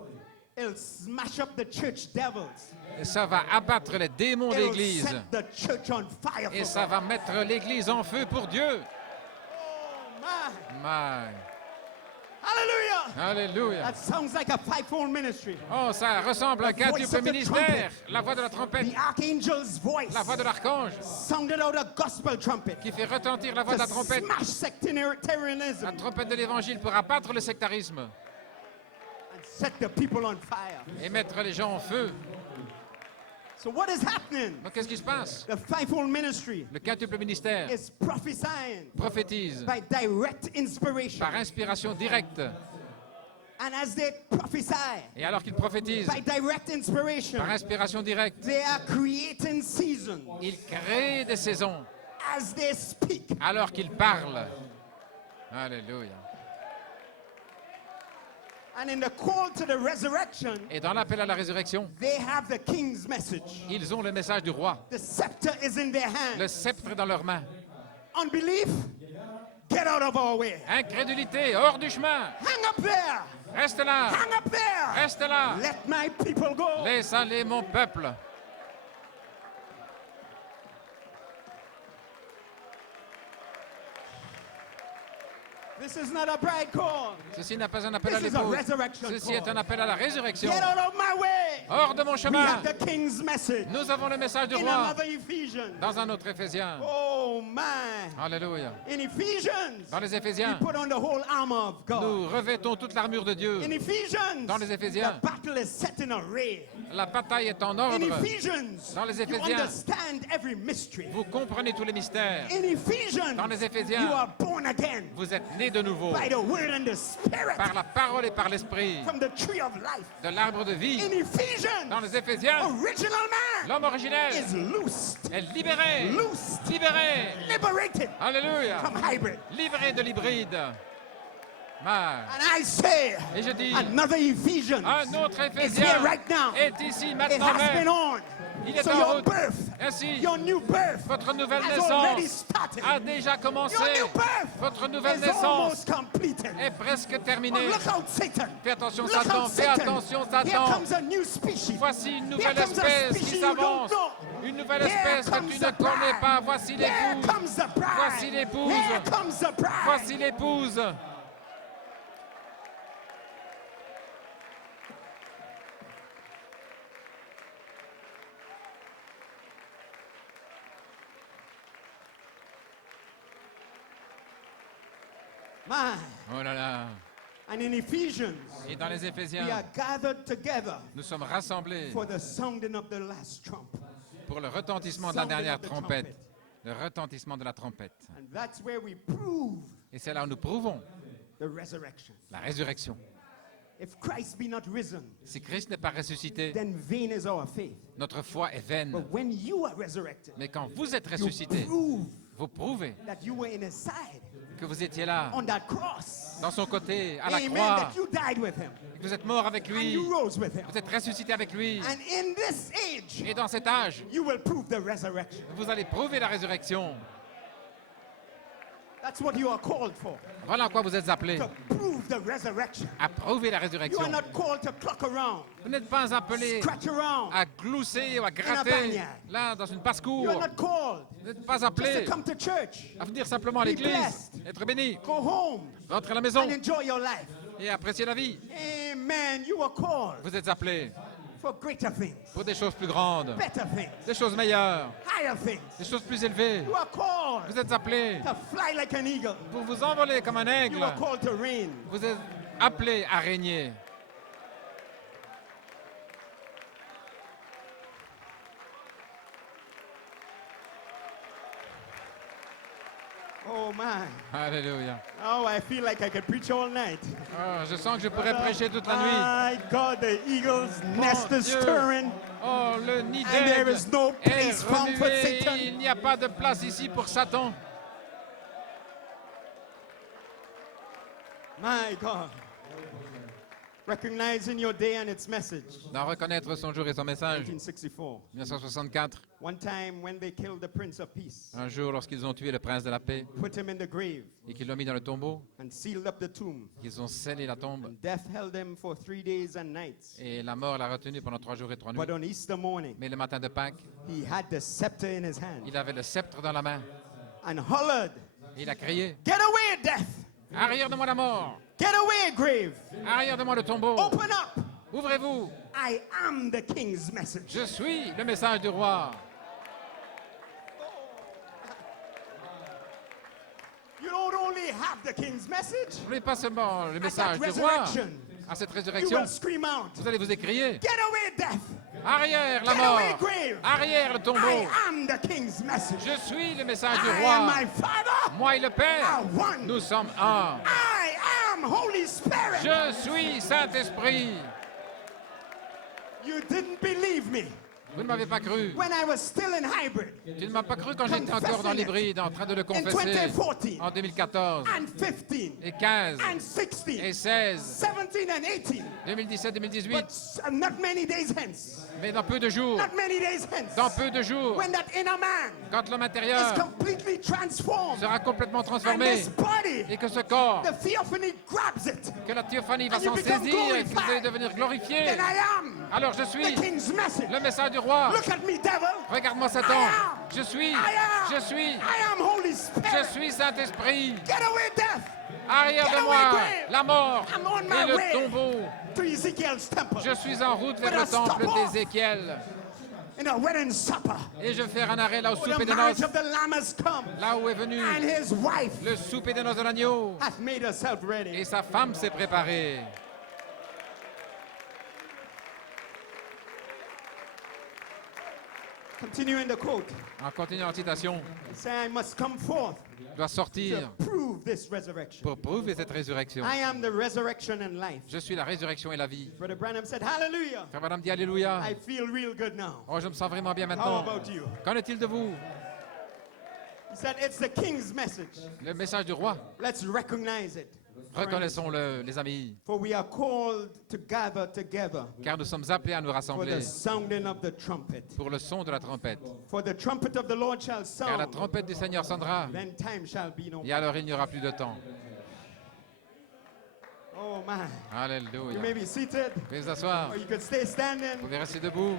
It'll smash up the church devils. Et ça va abattre les démons It'll d'église. set the church on fire Et for ça God. va mettre l'église en feu pour Dieu. Oh my. My. Hallelujah. Alléluia. That sounds like a fivefold ministry. Oh, ça ressemble à un The voice quintuple of the ministère. La voix de la trompette, The archangel's voice la voix de l'archange, sounded out a gospel trumpet qui fait retentir la voix de to la trompette. smash sectarianism La trompette de l'évangile pour abattre le sectarisme and set the people on fire. et mettre les gens en feu. So what is happening? Donc qu'est-ce qui se passe? The fivefold ministry Le quintuple ministère is prophesying prophétise by direct inspiration. par inspiration directe. And as they prophesy Et alors qu'ils prophétisent by direct inspiration, par inspiration directe, they are creating seasons ils créent des saisons as they speak. alors qu'ils parlent. Alléluia. And in the call to the resurrection, Et dans l'appel à la résurrection, they have the king's message. ils ont le message du roi. The scepter is in their hand. Le sceptre est dans leurs mains. Unbelief, get out of our way. Incrédulité, hors du chemin. Hang up there. Reste là. Hang up there. Reste là. Let my people go. Laisse aller mon peuple. This is not a bride call. Ceci n'est pas un appel à This is a l'épouse. resurrection Ceci est call. un appel à la résurrection. Get out of my way. Hors de mon We chemin. have the king's message. Nous avons le message du In roi another Ephesians. dans un autre Éphésien. Oh my. Alléluia. In Ephesians, Dans les we Éphésiens, put on the whole armor of God. nous revêtons toute l'armure de Dieu. In Ephesians, Dans les Éphésiens, the battle is set in array. la bataille est en In ordre. Ephesians, Dans les you Éphésiens, understand every mystery. vous comprenez tous les mystères. In Ephesians, Dans les Éphésiens, you are born again vous êtes nés de nouveau by the word and the spirit par la parole et par l'esprit from the tree of life. de l'arbre de vie. In Ephesians, Dans les Éphésiens, original man l'homme originel is loosed, est libéré. loosed, Libéré. liberated Alléluia. from hybrid. Libéré de l'hybride. Ma. And I say, Et je dis, another Ephesians un autre is Éphésien here right now. est ici It maintenant has been même. on. Il est So en your route. birth, Ainsi, your new birth votre nouvelle has already naissance started. a déjà commencé. Your new birth Votre nouvelle is naissance almost completed. est presque But terminée. look out, Satan. Fais attention, Look Satan. out, Fais Satan. attention, Here Satan. comes a new species. Voici une Here nouvelle comes a espèce qui species you don't s'avance. know. Une nouvelle Here espèce que comes tu the ne connais bride. pas. Voici Here l'épouse. comes the bride. Voici l'épouse. Here comes the bride. Voici l'épouse. My. Oh là là. And in Ephesians, Et dans les we are Éphésiens, gathered together nous sommes rassemblés for the sounding of the last trump. pour le retentissement de la dernière trompette. Le retentissement de la trompette. And that's where we prove Et c'est là où nous prouvons the resurrection. la résurrection. If Christ be not risen, Si Christ n'est pas ressuscité, then vain is our faith. notre foi est vaine. But when you are resurrected, Mais quand vous êtes you ressuscité, prove vous prouvez that you were in his side que vous étiez là, on that cross. dans son côté, à la Amen. croix, That you died with him que vous êtes mort avec and lui, you rose with him. vous êtes ressuscité avec lui. And in this age, Et dans cet âge, you will prove the resurrection. vous allez prouver la résurrection. That's what you are called for. Voilà à quoi vous êtes appelés, To prove the resurrection. à prouver la You are résurrection. not called to cluck around, Vous n'êtes pas appelés scratch around. à glousser ou à gratter, bagnole. là, dans une You are basse-cour. not called Vous n'êtes pas just to appelés come to church, à venir simplement à Be l'église, blessed. être béni, go home, rentrer à la maison and enjoy your life. et apprécier la vie. Amen. You are called Vous êtes appelés for greater things, pour des choses plus grandes, better things, des choses meilleures, higher things. des choses plus élevées. You are called Vous êtes appelés to fly like an eagle. pour vous envoler comme un You aigle. are called to reign. Vous êtes appelés à régner. Oh my. Alléluia. Oh, I feel like I could preach all night. Oh, je sens que je pourrais prêcher toute la nuit. My God, the eagle's Mon nest is Dieu. stirring. Oh, le nid And there d'aigle is no est place found for remué. Satan. Il n'y a pas de place ici pour Satan. My God. Recognizing your day and its message. D'en reconnaître son jour et son message. 1964. 1964, One time when they killed the Prince of Peace, un jour lorsqu'ils ont tué le prince de la paix put him in the grave et qu'ils l'ont mis dans le tombeau, and sealed up the tomb. qu'ils ont scellé la tombe Death held him for 3 days and nights. et la mort l'a retenu pendant 3 jours et 3 nuits. But on Easter morning, Mais le matin de Pâques, he had the scepter in his hand il avait le sceptre dans la main and hollered, et il a crié "Get away, death! « Arrière de moi la mort! Get away, grave! Arrière de moi le tombeau! Open up! Ouvrez-vous! I am the king's message." Je suis le message du roi! » You don't only have the king's message. Vous n'avez pas seulement le At message that du roi. resurrection, À cette you résurrection, will scream out, vous allez vous écrier "Get away, death! Arrière la Get mort! away, grave! Arrière le tombeau! I am the king's message. Je suis le message du I am roi! my Father. Moi et le Père, are one. nous sommes un. I am Holy Spirit. Je suis Saint-Esprit. You didn't believe me Vous ne m'avez pas cru. when I was still in hybrid Tu ne m'as pas cru quand j'étais encore dans l'hybride, en train de le confesser 2014. en 2014 and 15 et 15 and 16, et 16, 17 and 18. 2017, 2018. But not many days hence. Mais dans peu de jours, Not many days hence. dans peu de jours, When that inner man quand l'homme is intérieur completely transformed. sera complètement And transformé this body, et que ce corps, the theophany grabs it. que la théophanie va And you s'en become saisir et que vous glorified. allez devenir glorifié, Then I am alors je the suis king's message. le message du roi. Look at me, devil. Regarde-moi Satan. Je suis, I am Holy je Spirit. suis Saint-Esprit. Get away, death. Arrière Get de away, moi, grave. la mort I'm on et my le way tombeau. to Ezekiel's temple. Je suis en route vers But I le temple stop off. d'Ézéchiel. In a wedding supper. Et je vais faire un arrêt là au For the souper des marriage noces, of the Lamb has come. là où est venu And his wife le souper des noces de l'agneau. hath made herself Et ready. sa femme s'est préparée. Continuing the quote. En continuant la citation, Say, I must come forth doit sortir to prove this resurrection. pour prouver cette résurrection. I am the resurrection and life. Je suis la résurrection et la vie. Brother Branham said, Hallelujah. Frère Madame dit Alléluia. I feel real good now. Oh, je me sens vraiment bien How maintenant. about you? Qu'en est-il de vous? He said, it's the king's message. Le message du roi. Let's recognize it. Reconnaissons-le, les amis, For we are called to gather together car nous sommes appelés à nous for rassembler the sounding of the trumpet. pour le son de la trompette. For the trumpet of the Lord shall Car la sound, trompette du Seigneur sonnera, then time shall be no et more. alors il n'y aura plus de temps. Oh man. You Alléluia. may be seated, Vous pouvez vous asseoir, or you could stay vous standing. pouvez rester debout.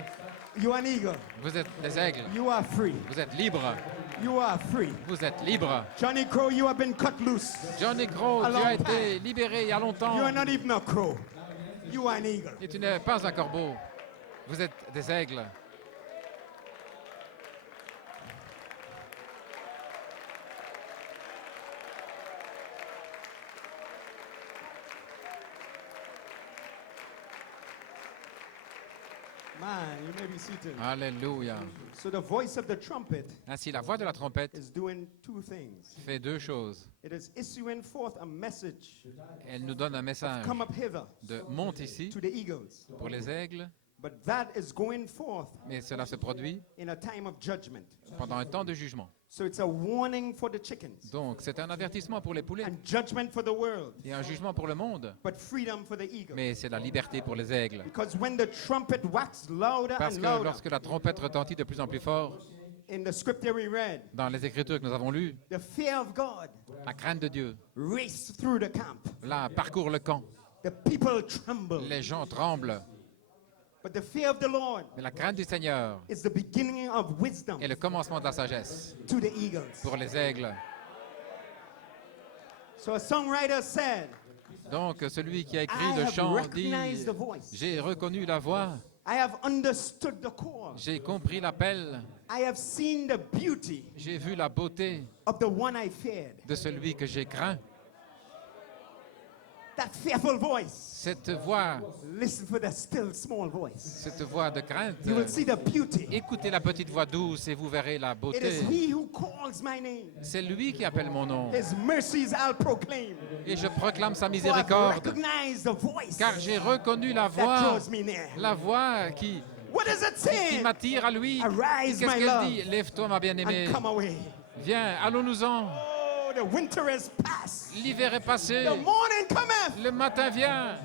You are an eagle. Vous êtes des aigles, You are free. vous êtes libres, You are free. vous êtes libres. Johnny Crow, you have been cut loose. Johnny Crow, A tu long as été libéré il y a longtemps, You are not even a crow. You are an eagle. et tu n'es pas un corbeau. Vous êtes des aigles. Man, you may be seated. Alléluia. So the voice of the trumpet Ainsi, la voix de la trompette is doing two things. fait deux choses. It is issuing forth a message. Elle nous donne un message Come up hither de monte ici to the eagles. pour les aigles, But that is going forth mais cela se produit in a time of judgment. pendant un temps de jugement. So it's a warning for the chickens Donc, c'est un avertissement pour les poulets and judgment for the world, et un jugement pour le monde, but freedom for the eagle. mais c'est la liberté pour les aigles. Because when the trumpet waxed louder Parce and que louder, lorsque la trompette retentit de plus en plus fort, in the scripture we read, dans les Écritures que nous avons lues, the fear of God la crainte de Dieu, raced through the camp. là, parcourt le camp. The people trembled. Les gens tremblent. But the fear of the Lord Mais la crainte du Seigneur is the beginning of wisdom est le commencement de la sagesse to the eagles. pour les aigles. So a songwriter said, Donc, celui qui a I écrit le have chant dit recognized the voice. « J'ai reconnu la voix, I have understood the call. j'ai compris l'appel, I have seen the beauty j'ai vu la beauté of the one I feared. de celui que j'ai craint. » That fearful voice. Cette voix Listen for the still small voice. cette voix de crainte, You will see the beauty. écoutez la petite voix douce et vous verrez la It is beauté. he who calls my name. C'est lui qui appelle mon nom. His mercies I'll proclaim. Et je proclame sa For I've miséricorde, recognized the voice car j'ai reconnu la that voix, draws me near. la voix qui What does it say? m'attire à lui. Arise, Qu'est-ce my qu'elle love, dit? Lève-toi, ma bien-aimée. and come away. Viens, allons-nous-en. Oh, the winter is past. L'hiver est passé. The morning cometh. Le matin vient.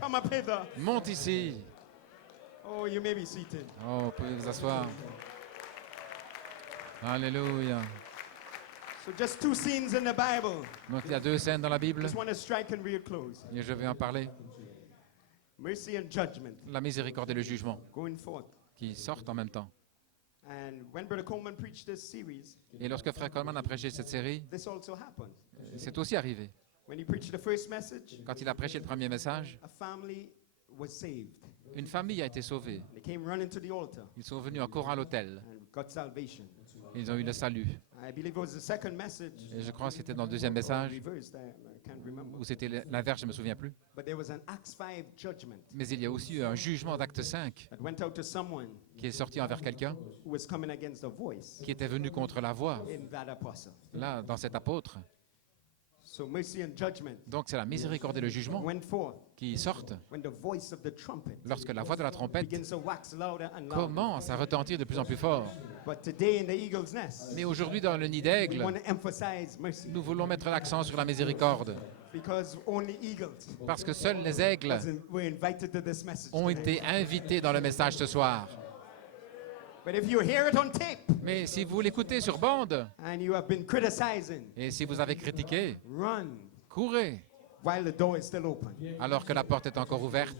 Come up hither. Monte ici. Oh, you may be seated. Oh, vous pouvez vous asseoir. Alléluia. So just two scenes in the Bible. Donc il y a deux scènes dans la Bible Just want to strike and real close. et je vais en parler. Mercy and judgment La miséricorde et le jugement going forth. qui sortent en même temps. And when Brother Coleman preached this series, Et lorsque Frère Coleman a prêché cette série, this also happened. c'est aussi arrivé. When he preached the first message, Quand il a prêché le premier message, a family was saved. une famille a été sauvée. They came running to the altar Ils sont venus en courant à l'autel. and got salvation. Ils ont eu le salut. I believe it was the second message. Et je crois que c'était dans le deuxième message, Reversed, I can't remember. ou c'était l'inverse, je ne me souviens plus. But there was an Acts 5 judgment Mais il y a aussi eu un jugement d'acte 5 that went out to someone qui est sorti envers quelqu'un who was coming against the voice qui était venu contre la voix, in that apostle. là, dans cet apôtre. So mercy and judgment Donc c'est la miséricorde et le jugement went forth qui sortent when the voice of the trumpet lorsque la voix de la trompette begins to wax louder and louder. commence à retentir de plus en plus fort. But today in the eagle's nest, Mais aujourd'hui, dans le nid we d'aigle, want to emphasize mercy nous voulons mettre l'accent sur la miséricorde, because only eagles parce que seuls les aigles were invited to this message. ont tonight. été invités dans le message ce soir. But if you hear it on tape Mais si vous l'écoutez sur bande, and you have been criticizing, et si vous avez critiqué, run courez, while the door is still open. alors que la porte est encore ouverte.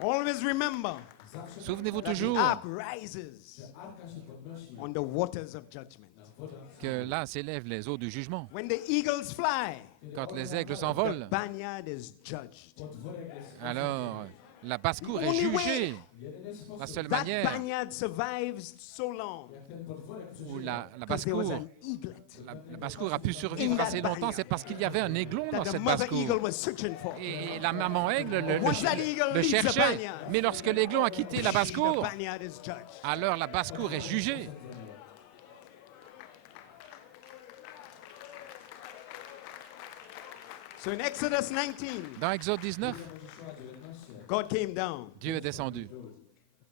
Always remember Souvenez-vous that the toujours ark rises on the waters of judgment. que là s'élèvent les eaux du jugement. When the eagles fly, Quand les aigles the s'envolent, vineyard is judged. alors la basse-cour est Only way jugée. La seule that manière vineyard survives so long où la because there was basse-cour an eaglet la basse-cour a pu survivre In that assez longtemps, vineyard c'est parce qu'il y avait un aiglon that dans the cette mother basse-cour. eagle was searching for. Et la maman aigle Once that eagle le leaves the cherchait. vineyard, Mais lorsque l'aiglon a quitté la The basse-cour, vineyard is judged. alors la basse-cour est jugée. So in Exodus 19, Dans Exode 19, God came down Dieu est descendu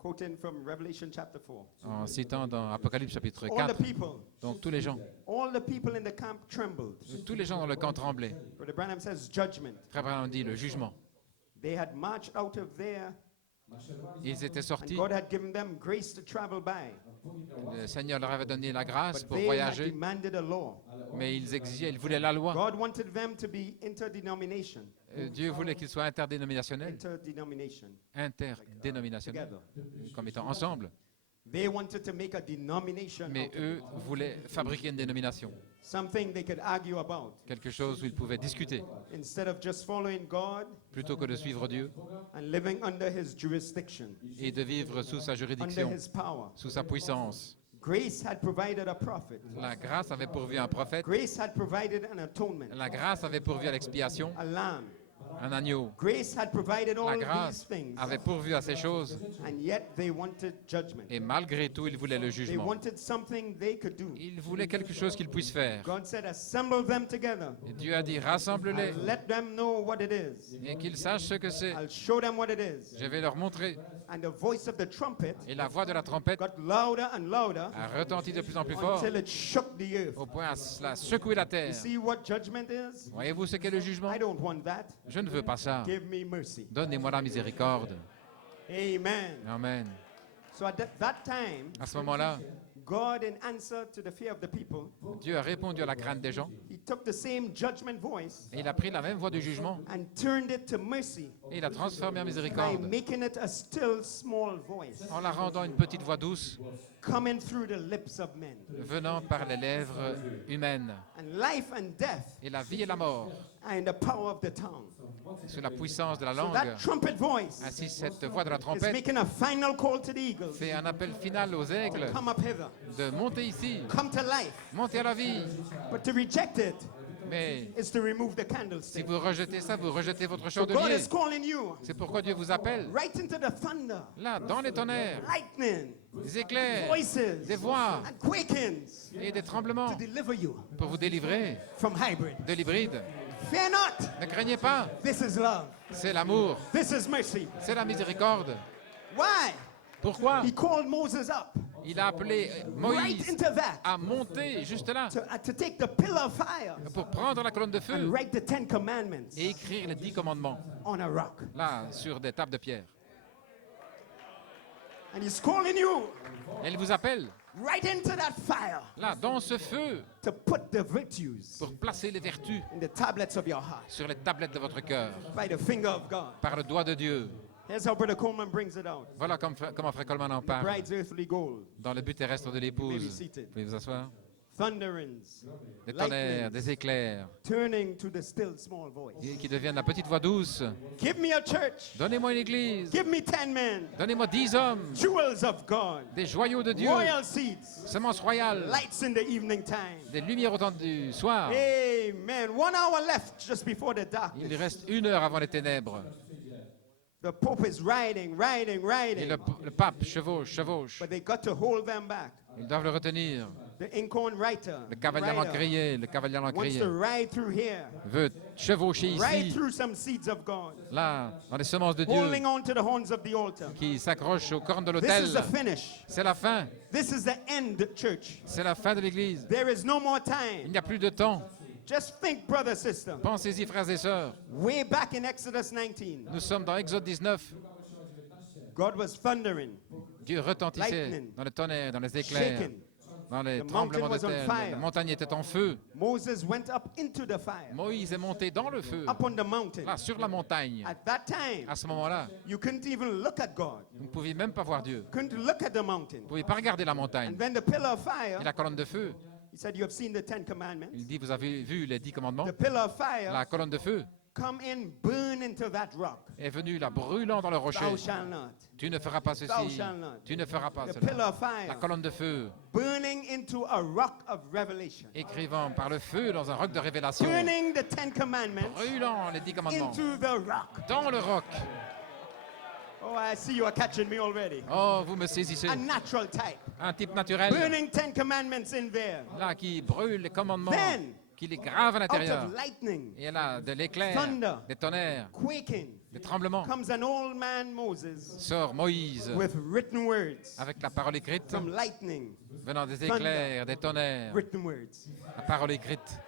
quoting from Revelation chapter 4. en citant dans Apocalypse chapitre All 4. the people, Donc tous les gens in the camp trembled. dans le camp tremblaient. Brother Branham says judgment. Frère Branham dit le jugement. They had marched out of there, Ils étaient and sortis. God had given them grace to travel by. Le Seigneur leur avait donné la grâce But pour they had voyager, demanded a law. mais ils voulaient la loi. God wanted them to be interdenomination. Dieu voulait qu'ils soient interdénominationnels, interdénominationnels, Together. comme étant ensemble. They wanted to make a denomination Mais out of eux it. voulaient fabriquer une dénomination, Something they could argue about. quelque chose où ils pouvaient discuter, Instead of just following God plutôt que de suivre Dieu and living under his jurisdiction, et de vivre sous sa under juridiction, his power. sous sa puissance. Grace had provided a prophet. La grâce avait pourvu un prophète, Grace had provided an atonement, la grâce avait pourvu à l'expiation a lamb. un agneau. Grace had provided La all these grâce things, avait pourvu à ces choses, and yet they wanted judgment. et malgré tout, ils voulaient le They jugement. wanted something they could do. Ils voulaient quelque chose qu'ils puissent faire. God said, assemble them together Et Dieu a dit, rassemble-les and let them know what it is. et qu'ils sachent ce que c'est. I'll show them what it is. Je vais leur montrer. And the voice of the trumpet Et la voix de la trompette got louder and louder a retenti de plus en plus fort, until it shook the earth. au point à cela secouer la You terre. see what judgment is? Voyez-vous ce qu'est le jugement? I don't want that. Je ne veux pas ça. Give me mercy. Donnez-moi la miséricorde. Amen. Amen. So at that time, À ce moment-là, God, in answer to the fear of the people, Dieu a répondu à la crainte des gens he took the same judgment voice et il a pris la même voix du jugement and turned it to mercy et il a transformé en by miséricorde making it a still small voice en la rendant une petite voix douce coming through the lips of men. venant par les lèvres humaines. And life and death Et la vie et la mort, are in the power of the tongue. sous la puissance de la So langue. that trumpet voice Ainsi, cette voix de la is trompette making a final call to the eagles. fait un appel final aux aigles Come up hither. de monter ici, Come to life. monter à la vie. But to reject it Mais is to remove the si candlestick. vous rejetez ça, vous rejetez votre So God chandelier. is calling you C'est pourquoi Dieu vous appelle, right into the thunder, là, dans les tonnerres, lightning, des éclairs, voices, des voix and quakings et des tremblements to deliver you pour vous délivrer from hybrid. de l'hybride. Fear not. Ne craignez pas, This is love. c'est l'amour, This is mercy. c'est la miséricorde. Why? Pourquoi? He called Moses up Il a appelé right Moïse into that à monter juste là to take the pillar of fire pour prendre la colonne de and feu write the 10 commandments et écrire les 10 commandements, on a rock. là, sur des tables de pierre. And he's calling you Elle vous appelle, right into that fire là, dans ce feu, to put the virtues pour placer les vertus in the tablets of your heart sur les tablettes de votre cœur, by the finger of God. par le doigt de Dieu. Here's how Brother Coleman brings it out. Voilà comment Frère Coleman en parle. Bride's earthly gold, Dans le but terrestre de You may be l'épouse. seated. Vous pouvez vous asseoir? thunderings, Des tonnerres, lightnings, des éclairs, turning to the still small voice. qui deviennent la petite voix douce. Give me a church. Donnez-moi une église. Give me 10 men. Donnez-moi 10 hommes, Jewels of God. des joyaux de Dieu, Royal seeds. semences royales, Lights in the evening time. des lumières au temps du soir. Amen. 1 hour left just before the Il darkness. reste 1 heure avant les ténèbres. The Pope is riding, riding, Et riding. le pape chevauche. But they got to hold them back. Ils doivent le retenir. The inkhorn writer, Le cavalier rider l'encrier, le cavalier wants l'encrier to ride through here, veut chevaucher ride ici, through some seeds of God, là, dans les semences de holding Dieu, on to the horns of the altar. qui s'accrochent aux cornes de This l'autel. is the finish. C'est la fin. This is the end, church. C'est la fin de l'Église. There is no more Il time. n'y a plus de temps. Just think, brother, sister. Pensez-y, frères et sœurs. Way back in Exodus 19, Nous sommes dans Exode 19. God was thundering, Dieu retentissait Lightning. dans le tonnerre, dans les éclairs, shaking. dans les The tremblements de mountain was on terre. fire. La montagne était en feu. Moses went up into the fire, Moïse est monté dans le feu, up on the mountain. là, sur la montagne. At that time, À ce moment-là, you couldn't even look at God, vous ne pouviez même pas voir Dieu. couldn't look at the mountain. Vous ne pouviez pas regarder la montagne. And then the pillar of Et fire, la colonne de feu, he said, you have seen the 10 commandments. il dit, vous avez vu les 10 commandements. The pillar of fire, La colonne de feu come in, burn into that rock. est venue là, brûlant dans le rocher. Thou shalt not. Tu ne feras pas Thou ceci. shalt not. Tu ne feras pas The cela. pillar of La fire, colonne de feu, burning into a rock of revelation. écrivant par le feu dans un roc de révélation, Burning the 10 commandments brûlant les 10 commandements into the rock. dans le roc. Oh, I see you are catching me already. Oh, vous me saisissez. A natural type. Un type naturel, Burning 10 commandments in there. là, qui brûle les commandements, Then, qu'il est grave à out l'intérieur. of lightning, Et là, de l'éclair, thunder, des tonnerres, quaking, des tremblements, comes an old man Moses sort Moïse with written words avec la parole écrite, from lightning, venant des éclairs, des tonnerres, written words. la parole écrite.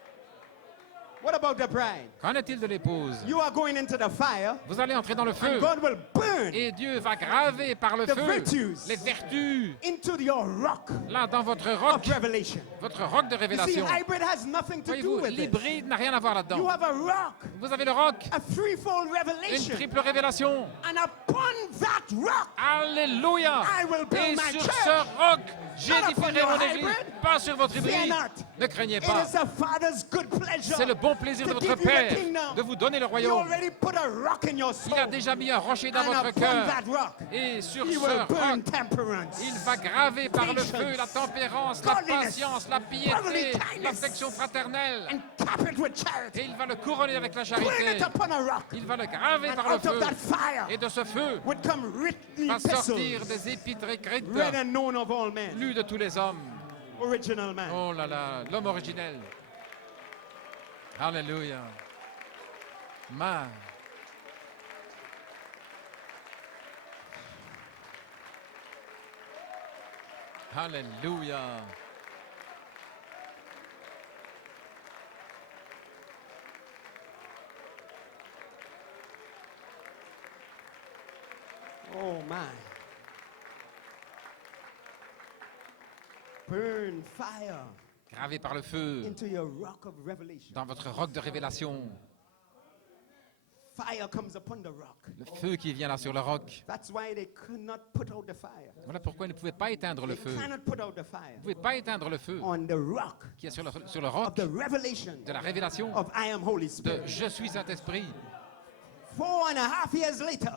What about the bride? Qu'en est-il de l'épouse? You are going into the fire, Vous allez entrer dans le feu and God will burn et Dieu va graver par le the feu virtues les vertus into your rock là dans votre of roc, revelation. votre roc de You see, révélation. hybrid has nothing to do Voyez-vous, with it. l'hybride n'a rien à voir You là-dedans. have a rock, Vous avez le roc, a threefold une revelation, triple révélation. and upon that rock, Alléluia! I will build Et my sur church. ce roc, Not upon j'édifierai your mon église, hybrid. pas sur votre Fear hybride. not. Ne craignez It pas. is the Father's good pleasure C'est le bon plaisir de to votre give you the Père kingdom. de vous donner le He royaume. already put a rock in your soul, Il a déjà mis un rocher dans and votre upon cœur. that rock, Et sur He ce will burn roc, temperance. il va graver par le patience, feu la tempérance, la godliness, patience, la brotherly piété, kindness, l'affection fraternelle. and cap it with charity. Et il va le couronner avec la Burn it charité. upon a rock, Il va le graver and par le out of feu. that fire Et de ce feu would come written va sortir epistles, des épîtres écrites, read and known of all men. lues de tous les hommes. Original man. Oh là là, l'homme originel. Alléluia. Ma. Alléluia. Oh my. Burn fire Gravé par le feu into your rock of revelation. dans votre roc de révélation. Fire comes upon the rock. Le feu qui vient là sur le roc. That's why they could not put out the fire. Voilà pourquoi ils ne pouvaient pas éteindre le They feu. cannot put out the fire Vous ne pouvez pas éteindre le feu on the rock qui est sur le of roc the revelation de la révélation of I am Holy de Spirit. Je suis Saint-Esprit. 4.5 years later,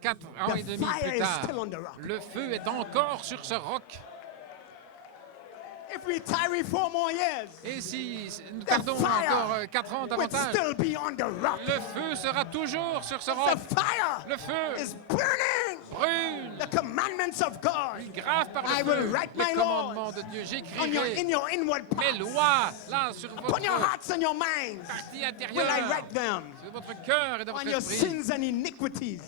4 ans et the demi fire plus is tard, still on the rock. le feu est encore sur ce roc. If we tarry 4 more years, Et si nous tardons fire encore 4 ans would davantage, still be on the rock. le feu sera toujours sur ce The roc. fire Le feu is burning brûle. the commandments of God Il grave par I le will feu write les my commandements laws de Dieu. in J'écrirai your inward mes parts. lois là sur Upon your votre hearts and your minds partie will I intérieure, write them. sur votre cœur et dans On votre your esprit. sins and iniquities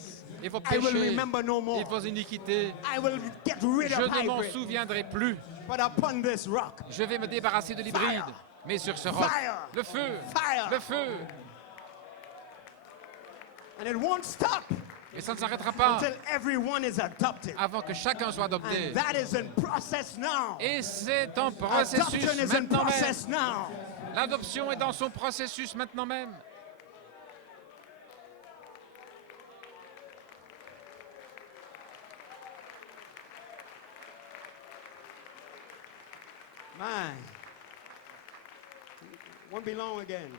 Et vos I will péchés remember no more. et vos iniquités, I will get rid je of ne m'en hybrid. souviendrai plus. But upon this rock, Je vais me débarrasser de l'hybride. Fire. Mais sur ce roc, Fire. le feu, Fire. le feu. and it won't stop Et ça ne s'arrêtera pas until everyone is adopted. avant que chacun soit adopté. And that is in process now. Et c'est en processus Adoption is in maintenant même. process now. L'adoption est dans son processus maintenant même. My. Won't be long again.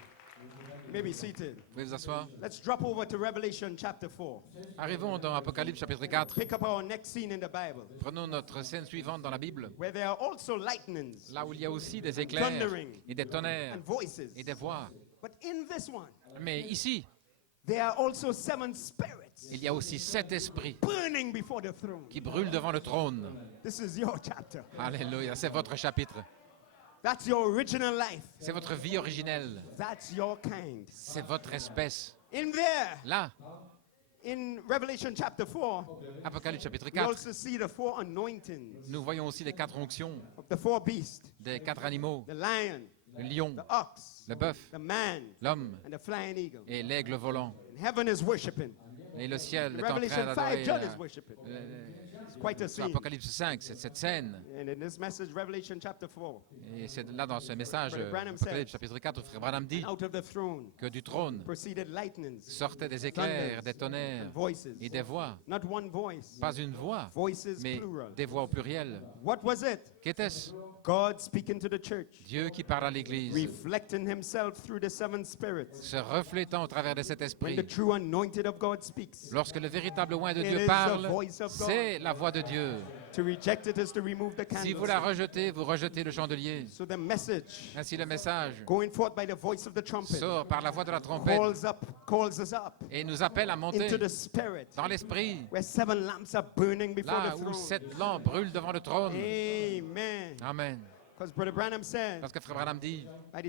You may be seated. Vous pouvez vous asseoir. Let's drop over to Revelation chapter 4. Arrivons dans Apocalypse chapitre 4. Pick up our next scene in the Bible, Prenons notre scène suivante dans la Bible, where there are also lightnings là où il y a aussi des éclairs Thundering. et des tonnerres and voices. et des voix. But in this one, Mais ici, there are also 7 spirits il y a aussi 7 esprits burning before the throne. qui brûlent devant le trône. This is your chapter. Alléluia, c'est votre chapitre. That's your original life. C'est votre vie originelle. That's your kind. C'est votre espèce. In there, Là, in Revelation chapter 4, Apocalypse chapitre we 4, also see the 4 anointings nous voyons aussi les 4 onctions of the 4 beasts, des 4 animaux, the lion, le lion, the ox, le bœuf, the man, l'homme and the flying eagle. et l'aigle volant. And heaven is worshiping. Et le ciel In est en train Revelation 5, d'adorer. John is worshiping. It's quite a Sur scene. Apocalypse 5, c'est cette scène. And in this message, Revelation chapter 4, Et c'est là dans ce message, Brother Branham Apocalypse said, chapitre 4, frère Branham dit out of the throne que du trône proceeded lightnings, sortaient des éclairs, des tonnerres and voices. et des voix. Not one voice, Pas une voix, voices mais plural. des voix au pluriel. What was it? Qu'était-ce? God speaking to the church, Dieu qui parle à l'Église, reflecting himself through the 7 spirits. se reflétant au travers de cet When esprit. the true anointed of God speaks, Lorsque le véritable oint de It Dieu is the parle, voice of God. c'est la voix de Dieu. to reject it is to remove the Si vous la candle. rejetez, vous rejetez le chandelier. So the message Ainsi le message going forth by the voice of the trumpet sort par la voix de la trompette calls us up et nous appelle à monter into the spirit, dans l'esprit, where 7 lamps are burning before là the où throne. 7 lampes brûlent devant le trône. Amen. Amen. Because Brother Branham said, Parce que Frère Branham dit, by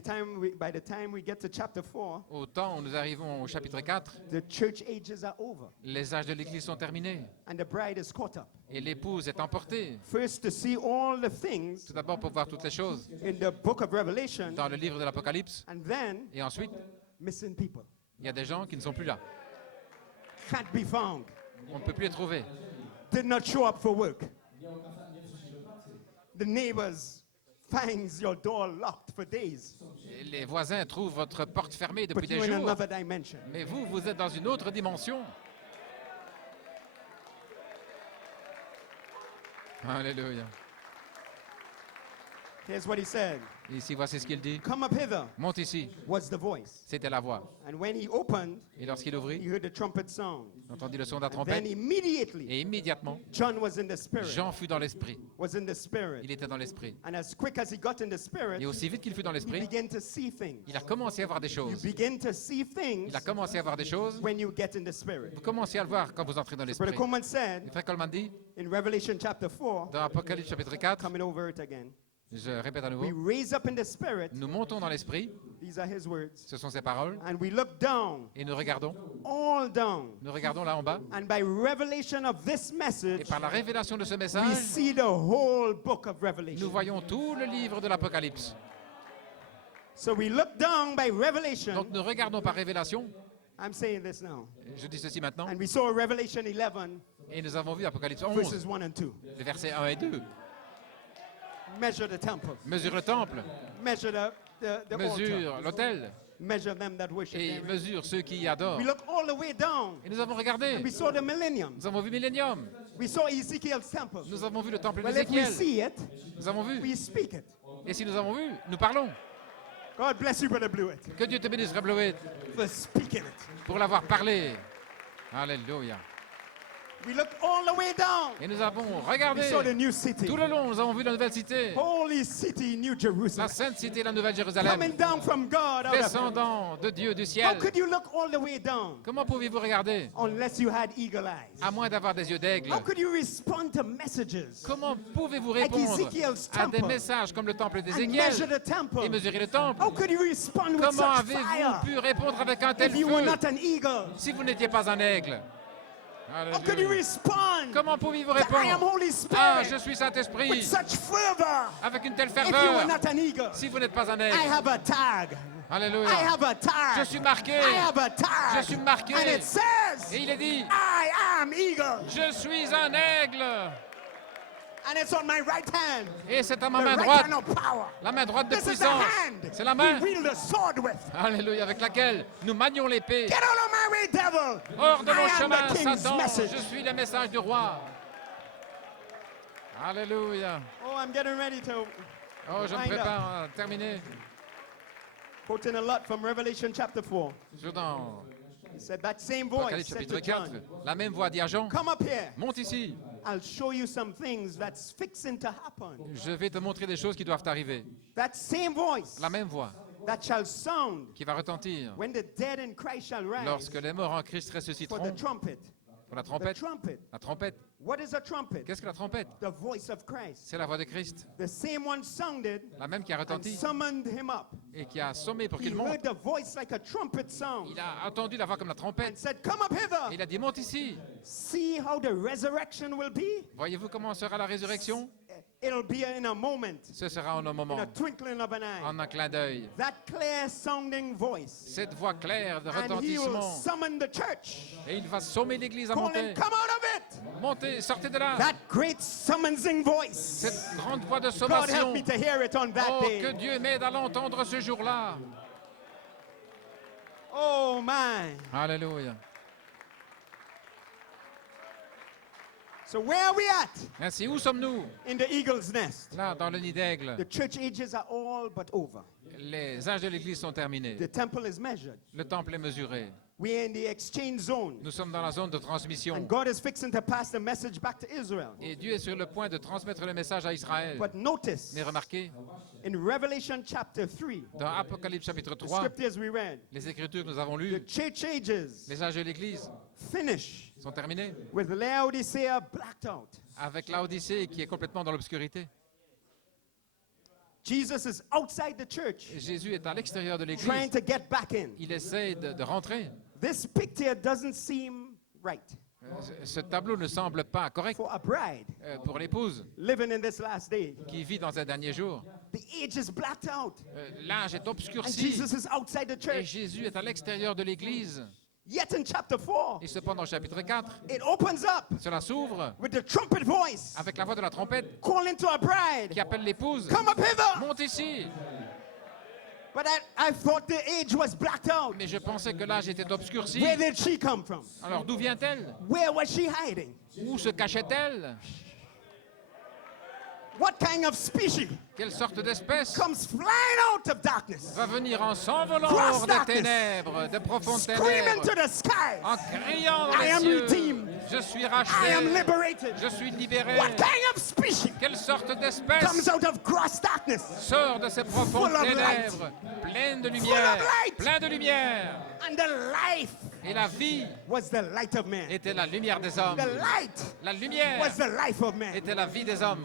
the time we get to chapter 4, au temps où nous arrivons au chapitre 4, the church ages are over les âges de l'Église sont terminés and the bride is caught up. et l'épouse est emportée. First, to see all the things Tout d'abord pour voir toutes les choses in the book of Revelation, dans le livre de l'Apocalypse. and then Et ensuite, missing people. il y a des gens qui ne sont plus là. Can't be found. On ne peut plus les trouver. Did not show up for work. The neighbors finds your door locked for days. Et les voisins trouvent votre porte fermée depuis But des you're in jours. another dimension. Mais vous, vous êtes dans une autre dimension. Alléluia. Here's what he said. Et ici, voici ce qu'il dit. Come up hither Monte ici. was the voice. C'était la voix. And when he opened, Et lorsqu'il he ouvrit, heard the trumpet sound. on entendit le son de la Then trompette. immediately, Et immédiatement, John was in the spirit. Jean fut dans l'esprit. Was in the spirit. Il était dans l'esprit. And as quick as he got in the spirit, Et aussi vite qu'il fut dans he l'esprit, began to see things. il a commencé à voir des You choses. begin to see things Il a commencé à voir des choses. when you get in the spirit. Vous commencez à le voir quand vous entrez dans Brother l'esprit. Coleman said Et Frère Coleman dit, in Revelation chapter 4, dans Apocalypse chapitre 4, coming over it again, je répète à we nouveau, raise up in the spirit, nous montons dans l'esprit, these are his words, ce sont ses paroles, and we look down, et nous regardons all down, là en bas, and by revelation of this et message, par la révélation de ce we message, see the whole book of nous Revelation. voyons tout le livre de l'Apocalypse. So we look down by revelation. Donc nous regardons par révélation, I'm saying this now. je dis ceci maintenant, And we saw Revelation 11, et nous avons vu Apocalypse 11, verses 1 and 2. les versets 1 et 2. Measure the temple. Mesure le temple, Measure the mesure altar. l'autel, Measure them that worship et therein. mesure ceux qui y adorent. We look all the way down. Et nous avons regardé, We saw the millennium. nous avons vu Millénium, We saw Ezekiel's temple. nous avons vu le temple Well, if we d'Ézéchiel, see it, nous avons vu. we speak it. Et si nous avons vu, nous parlons. God bless you, Brother Blewett, Que Dieu te bénisse, Frère Bleuet, for speaking it. pour l'avoir parlé. Alléluia. We look all the way down. Et nous avons We regardé saw the new city. tout le long, nous avons vu la nouvelle cité, Holy city, New la Jerusalem. sainte cité, la nouvelle Jérusalem, Coming down from God out of heaven. descendant de Dieu du How ciel. could you look all the way down Comment pouvez-vous regarder, unless you had eagle eyes? à moins d'avoir des yeux d'aigle? How could you respond to messages Comment pouvez-vous like répondre Ezekiel's à des temple messages comme le temple and measure d'Ézéchiel the temple? et mesurer le temple? How could you respond with Comment such avez-vous fire pu répondre avec un tel if you were feu not an eagle? si vous n'étiez pas un aigle? How could you Alléluia. respond Comment pouvez-vous that I am répondre? Holy Ah, je Spirit suis with Saint-Esprit, such fervor avec une telle if you were ferveur, not an eagle? si vous n'êtes pas un I aigle? have a tag. Alléluia. I have a tag. Je suis marqué. I have a tag. Je suis marqué. And it says, Et il est dit, I am eagle. je suis un aigle. And it's on my right hand. Et c'est à ma The main right droite, hand of power. la main droite de This is the puissance. hand C'est la main, we wield the sword with. alléluia, avec laquelle nous manions l'épée. Get out of my way, devil. Hors de I mon am chemin, the king's Satan, message. je suis le message du roi. Alléluia. Oh, I'm getting ready to Oh, je me wind up. prépare à terminer. Quoting a lot from Revelation chapter 4. Je dans He said, that same voice Apocalypse said chapitre to 4, John, la même voix dit à Jean, come up here. monte ici, I'll show you some things that's fixing to happen. je vais te montrer des choses qui doivent arriver. That same voice La même voix that shall sound qui va retentir when the dead in Christ shall rise lorsque les morts en Christ for the ressusciteront. trumpet. Pour la The trompette, trumpet. la trompette. What is a trumpet? Qu'est-ce que la trompette? The voice of Christ. C'est la voix de Christ, The same one sounded la même qui a and retenti summoned him up. et qui a sommé pour He qu'il monte. heard the voice like a trumpet sound Il a entendu la voix comme la and trompette. said, come up Et hither. il a dit, monte ici. See how the resurrection will be? Voyez-vous comment sera la résurrection? It'll be in a moment, Ce sera en un in moment, a twinkling of an eye. en un clin d'œil. That clear sounding voice. Cette voix claire de And he will retentissement. summon the church. Et il va sommer l'Église à Calling, monter. come out of it. Montez, sortez de là. That great summoning voice. Cette grande voix de God help sommation. me to hear it on that Oh, que day. Dieu m'aide à l'entendre ce jour-là. Oh my. Alléluia. So where are we at? Ainsi, où sommes-nous? In the eagle's nest. Là, dans le nid d'aigle. The church ages are all but over. Les âges de l'Église sont terminés. The temple is measured. Le temple est mesuré. We're in the exchange zone. Nous sommes dans la zone de transmission. And God is fixing to pass the message back to Israel. Et Dieu est sur le point de transmettre le message à Israël. But notice, Mais remarquez, in Revelation chapter 3, dans Apocalypse chapitre the 3, scriptures we read, les Écritures que nous avons the lues, church ages les âges de l'Église finish sont terminés with Laodicea blacked out. avec Laodicée qui est complètement dans l'obscurité. Jesus is outside the church, Jésus est à l'extérieur de trying l'église. to get back in. Il essaie de rentrer. This picture doesn't seem right Ce tableau ne semble pas correct for a bride pour l'épouse living in this last day. qui vit dans un dernier jour. The age is blacked out, L'âge est and obscurci Jesus is outside the et church. Jésus est à l'extérieur de l'église. Yet in chapter 4, Et cependant, au chapitre 4, it opens up cela s'ouvre with the trumpet voice avec la voix de la trompette calling to a bride, qui appelle l'épouse. come up hither. Monte ici. But I thought the age was blacked out. Mais je pensais que l'âge était obscurci. Where did she come from? Alors d'où vient-elle? Where was she hiding? Où se cachait-elle? What kind of species Quelle sorte d'espèce comes flying out of darkness, va venir en s'envolant Cross hors des darkness. ténèbres, de profondes screaming ténèbres, to the skies? en criant dans I am les cieux? redeemed. Je suis I am racheté. liberated. Je suis libéré. What kind of species Quelle sorte comes d'espèce out of gross darkness? sort de ces profondes Full of ténèbres, pleine de Full lumière, of light. plein de lumière? And the life Et la vie was the light of man. était la lumière des hommes. The light La lumière was the life of man. était la vie des hommes.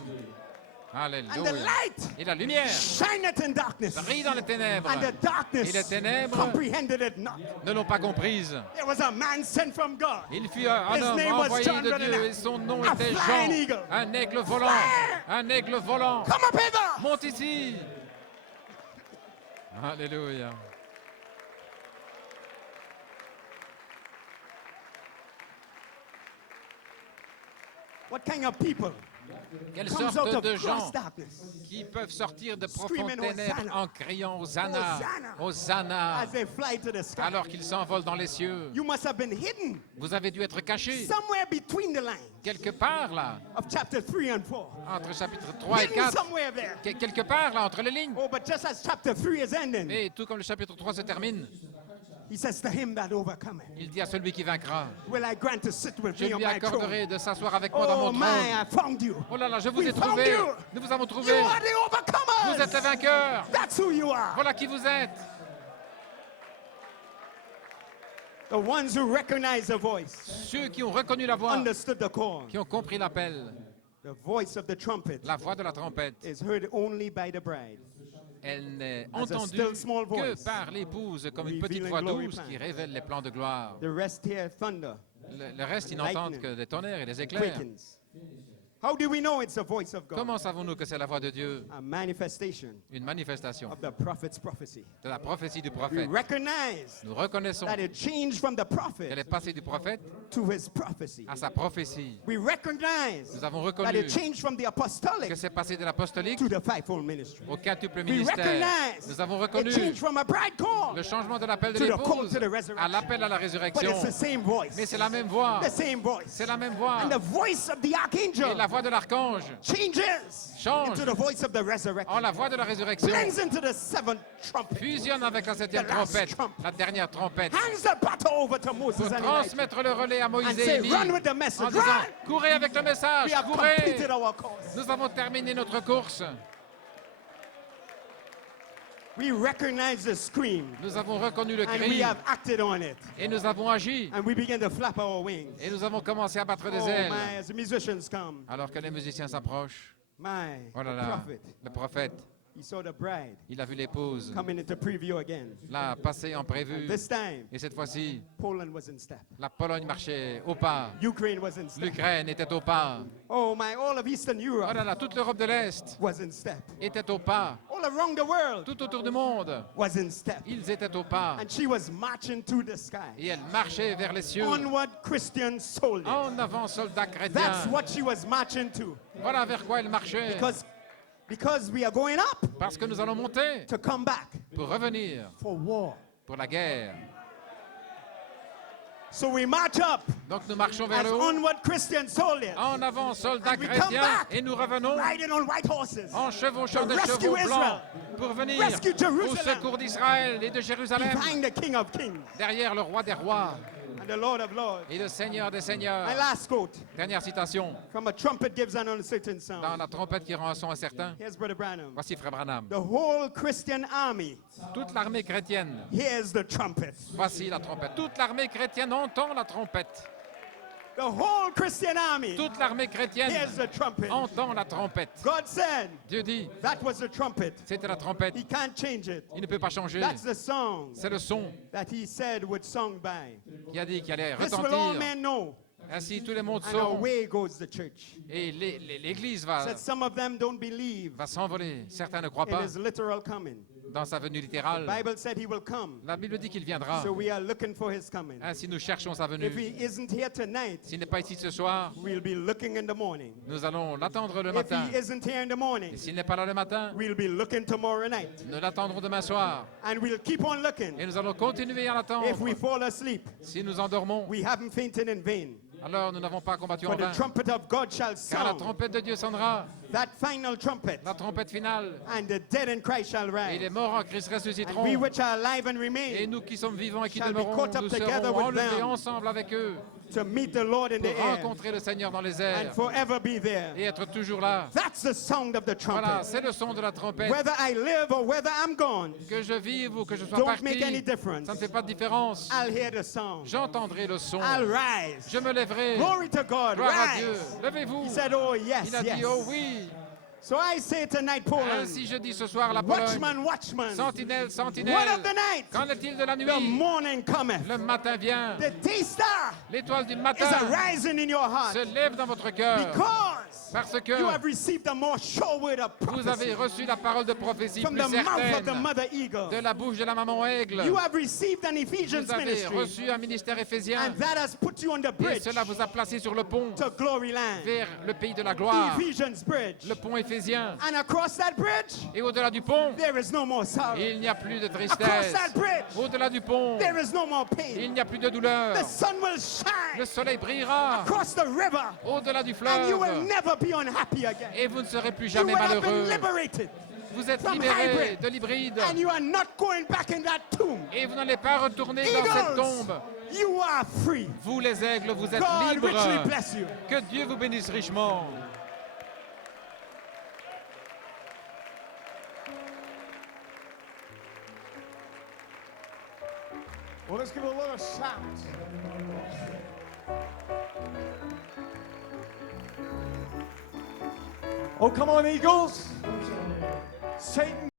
And the Alléluia. light Et la lumière shineth in darkness. brille dans les ténèbres. And the darkness Et les ténèbres comprehended it not. ne l'ont pas comprise. There was a man sent from God. Il fut un His homme name was envoyé John de Brennan. Dieu et son nom A était flying Jean, eagle. un aigle volant, Fly. un aigle volant. Come up hither. Monte ici. Alléluia. What kind of people Quelle comes out sorte of de gross gens darkness qui peuvent sortir de profondes Screaming, ténèbres Hosanna. en criant Hosanna, Hosanna. Hosanna, as they fly to the sky? alors qu'ils s'envolent dans les cieux? You must have been hidden Vous avez dû être cachés somewhere between the lines quelque part là, of chapter 3 and 4. entre chapitre 3 et Hidden 4, somewhere there. quelque part là, entre les lignes. Oh, but just as chapter 3 is ending, Et tout comme le chapitre 3 se termine, he says to him that overcometh, il dit à celui qui vaincra, will I grant to sit with je me on lui my throne? accorderai de s'asseoir avec moi dans Oh mon my, trône. I found you. Oh là là, je vous We ai found trouvé. you. Nous vous avons You trouvé. are the overcomers. Vous êtes les vainqueurs. That's who you are. Voilà qui vous êtes. The ones who recognize the voice, Ceux qui ont reconnu la voix, understood the call. qui ont compris l'appel. The voice of the trumpet La voix de la trompette, is heard only by the bride. elle n'est As a entendue still small que voice, par l'épouse comme une petite revealing voix glory douce plan. qui révèle les plans de gloire. The rest hear thunder, Le reste, ils n'entendent lightning, que des tonnerres et des éclairs. quakings. How do we know it's the voice of God? Comment savons-nous que c'est la voix de Dieu? A manifestation Une manifestation of the prophet's prophecy. de la prophétie du We prophète. recognize Nous reconnaissons that it changed from the qu'elle prophet est passée du prophète to his prophecy. à sa prophétie. We recognize Nous avons that reconnu it changed from the apostolic que c'est passé de l'apostolique to the fivefold ministry. au quintuple We ministère. recognize Nous avons it reconnu changed from a bride call, le changement de l'appel de to the call l'épouse to the resurrection. à l'appel à la but résurrection. it's the same voice. Mais c'est la même voix. The same voice. C'est la même voix. And the voice of the Et archangel la voix de l'archange changes Change. into the voice of the resurrection. en la voix de la résurrection Blends into the seventh trumpet. fusionne avec la septième The last trompette, trump. la dernière trompette, Hands the baton over to Moses pour and Elijah. transmettre le relais à Moïse And et say, Élie run with the message. en disant Run! courez avec le message, We have courez. completed our course. Nous avons terminé notre course. We recognize the scream Nous avons reconnu le and we cri have acted on it. et nous avons agi And we begin to flap our wings. et nous avons commencé à battre des Oh ailes. my, as the musicians come, Alors que les musiciens s'approchent, my, oh là the là, prophet, le prophète, he saw the bride il a vu l'épouse, coming into preview again. là, passer en prévu. This time, Et cette fois-ci, Poland was in step. la Pologne marchait au pas, Ukraine was in step. l'Ukraine était au pas. Oh my, all of Eastern Oh Europe là là, toute l'Europe de l'Est was in step. était au pas. All around the world Tout autour du monde, was in step. ils étaient au pas. And she was marching to the sky. Et elle marchait vers les cieux. Onward Christian soldiers. En avant, soldats That's chrétiens. what she was marching to. Voilà vers quoi elle marchait. Because we are going up Parce que nous allons monter to come back pour revenir for war. pour la guerre. So we march up Donc nous marchons vers as le haut. onward Christian soldiers, En avant, soldats And we come chrétiens. back. Et nous revenons riding on white horses, en chevauchant To des rescue chevaux Israel. blancs pour venir Rescue Jerusalem. au secours d'Israël et de Jérusalem. behind the King of Kings Derrière le roi des rois and the Lord of Lords. et le Seigneur des My seigneurs. last quote Dernière citation. from a trumpet gives an uncertain Dans sound. la trompette qui rend un son incertain. Here's Brother Branham. Voici Frère Branham. The whole Christian army Toute l'armée chrétienne. hears the trumpet. Voici la trompette. Toute l'armée chrétienne entend la trompette. The whole Christian army toute l'armée chrétienne hears the trumpet. entend la trompette. God said Dieu dit, that was the trumpet. c'était la trompette. He can't change it. Il ne peut pas changer. That's the song C'est le son that he said would sung by. qui a dit qu'il allait This will all retentir. men know. Ainsi, tout le monde And saura. away goes the church. Et l'Église va Said some of them don't believe s'envoler. Certains ne croient in pas his literal coming. dans sa venue littérale. Bible said he will come. La Bible dit qu'il viendra. So we are looking for his coming. Ainsi, nous cherchons sa If venue. he isn't here tonight, S'il n'est pas ici ce soir, we'll be looking in the morning. nous allons l'attendre le If matin. he isn't here in the morning, Et s'il n'est pas là le matin, we'll be looking tomorrow night. nous l'attendrons demain soir. And we'll keep on looking. Et nous allons continuer à l'attendre. If we fall asleep, Si nous endormons, we haven't fainted in vain. alors nous n'avons pas combattu en For the vain. trumpet of God shall Car la sound, trompette de Dieu sonnera, that final trumpet, la trompette finale, and the dead in Christ shall et les rise. morts en Christ And we ressusciteront. which are alive and Et remain nous qui sommes vivants et qui shall be demeurons, caught up nous together serons with enlevés them ensemble avec eux to meet the Lord in pour the air rencontrer le Seigneur dans les and airs forever be there. et être toujours là. That's the sound of the Voilà, trumpet. c'est le son de la trompette. Whether I live or whether I'm gone, Que je vive ou que je sois don't parti, make any difference. ça ne fait pas de différence. I'll hear the sound. J'entendrai le son. I'll rise. Je me lèverai. Glory to God. Gloire à Dieu. Rise. Levez-vous. He said, oh yes, Il a yes. dit, oh oui. So I say tonight, Poland, Ainsi je dis ce soir, la Pologne. watchman, watchman, Sentinelle, what sentinelle. of the night? Qu'en est-il de la The nuit? morning cometh. Le matin vient. The day star L'étoile du is matin arising in your heart se lève dans votre cœur. because Parce you que have received a more sure word of vous avez prophecy reçu la parole de prophétie from plus the mouth of the certaine mother eagle. de la bouche de la maman aigle. You have received an Ephesians Vous avez ministry, reçu un ministère éphésien and that has put you on the et bridge cela vous a placé sur le pont to glory land. vers le pays de la gloire, Ephesians bridge. le pont éphésien. And across that bridge, Et au-delà du pont, there is no more sorrow. il n'y a plus de Across tristesse. that bridge, Au-delà du pont, there is no more il pain. n'y a plus de douleur. The sun will shine Le soleil brillera across the river, au-delà du and you will fleuve never be unhappy again. et vous ne serez plus You jamais will have been malheureux. liberated, Vous êtes from libérés hybrid. de l'hybride and you are not going back in that tomb. et vous n'allez pas retourner dans cette Eagles, tombe. you are free. Vous les aigles, vous êtes God richly libres. bless you. Que Dieu vous bénisse richement. Well, let's give a little shout. Oh, come on, Eagles. Satan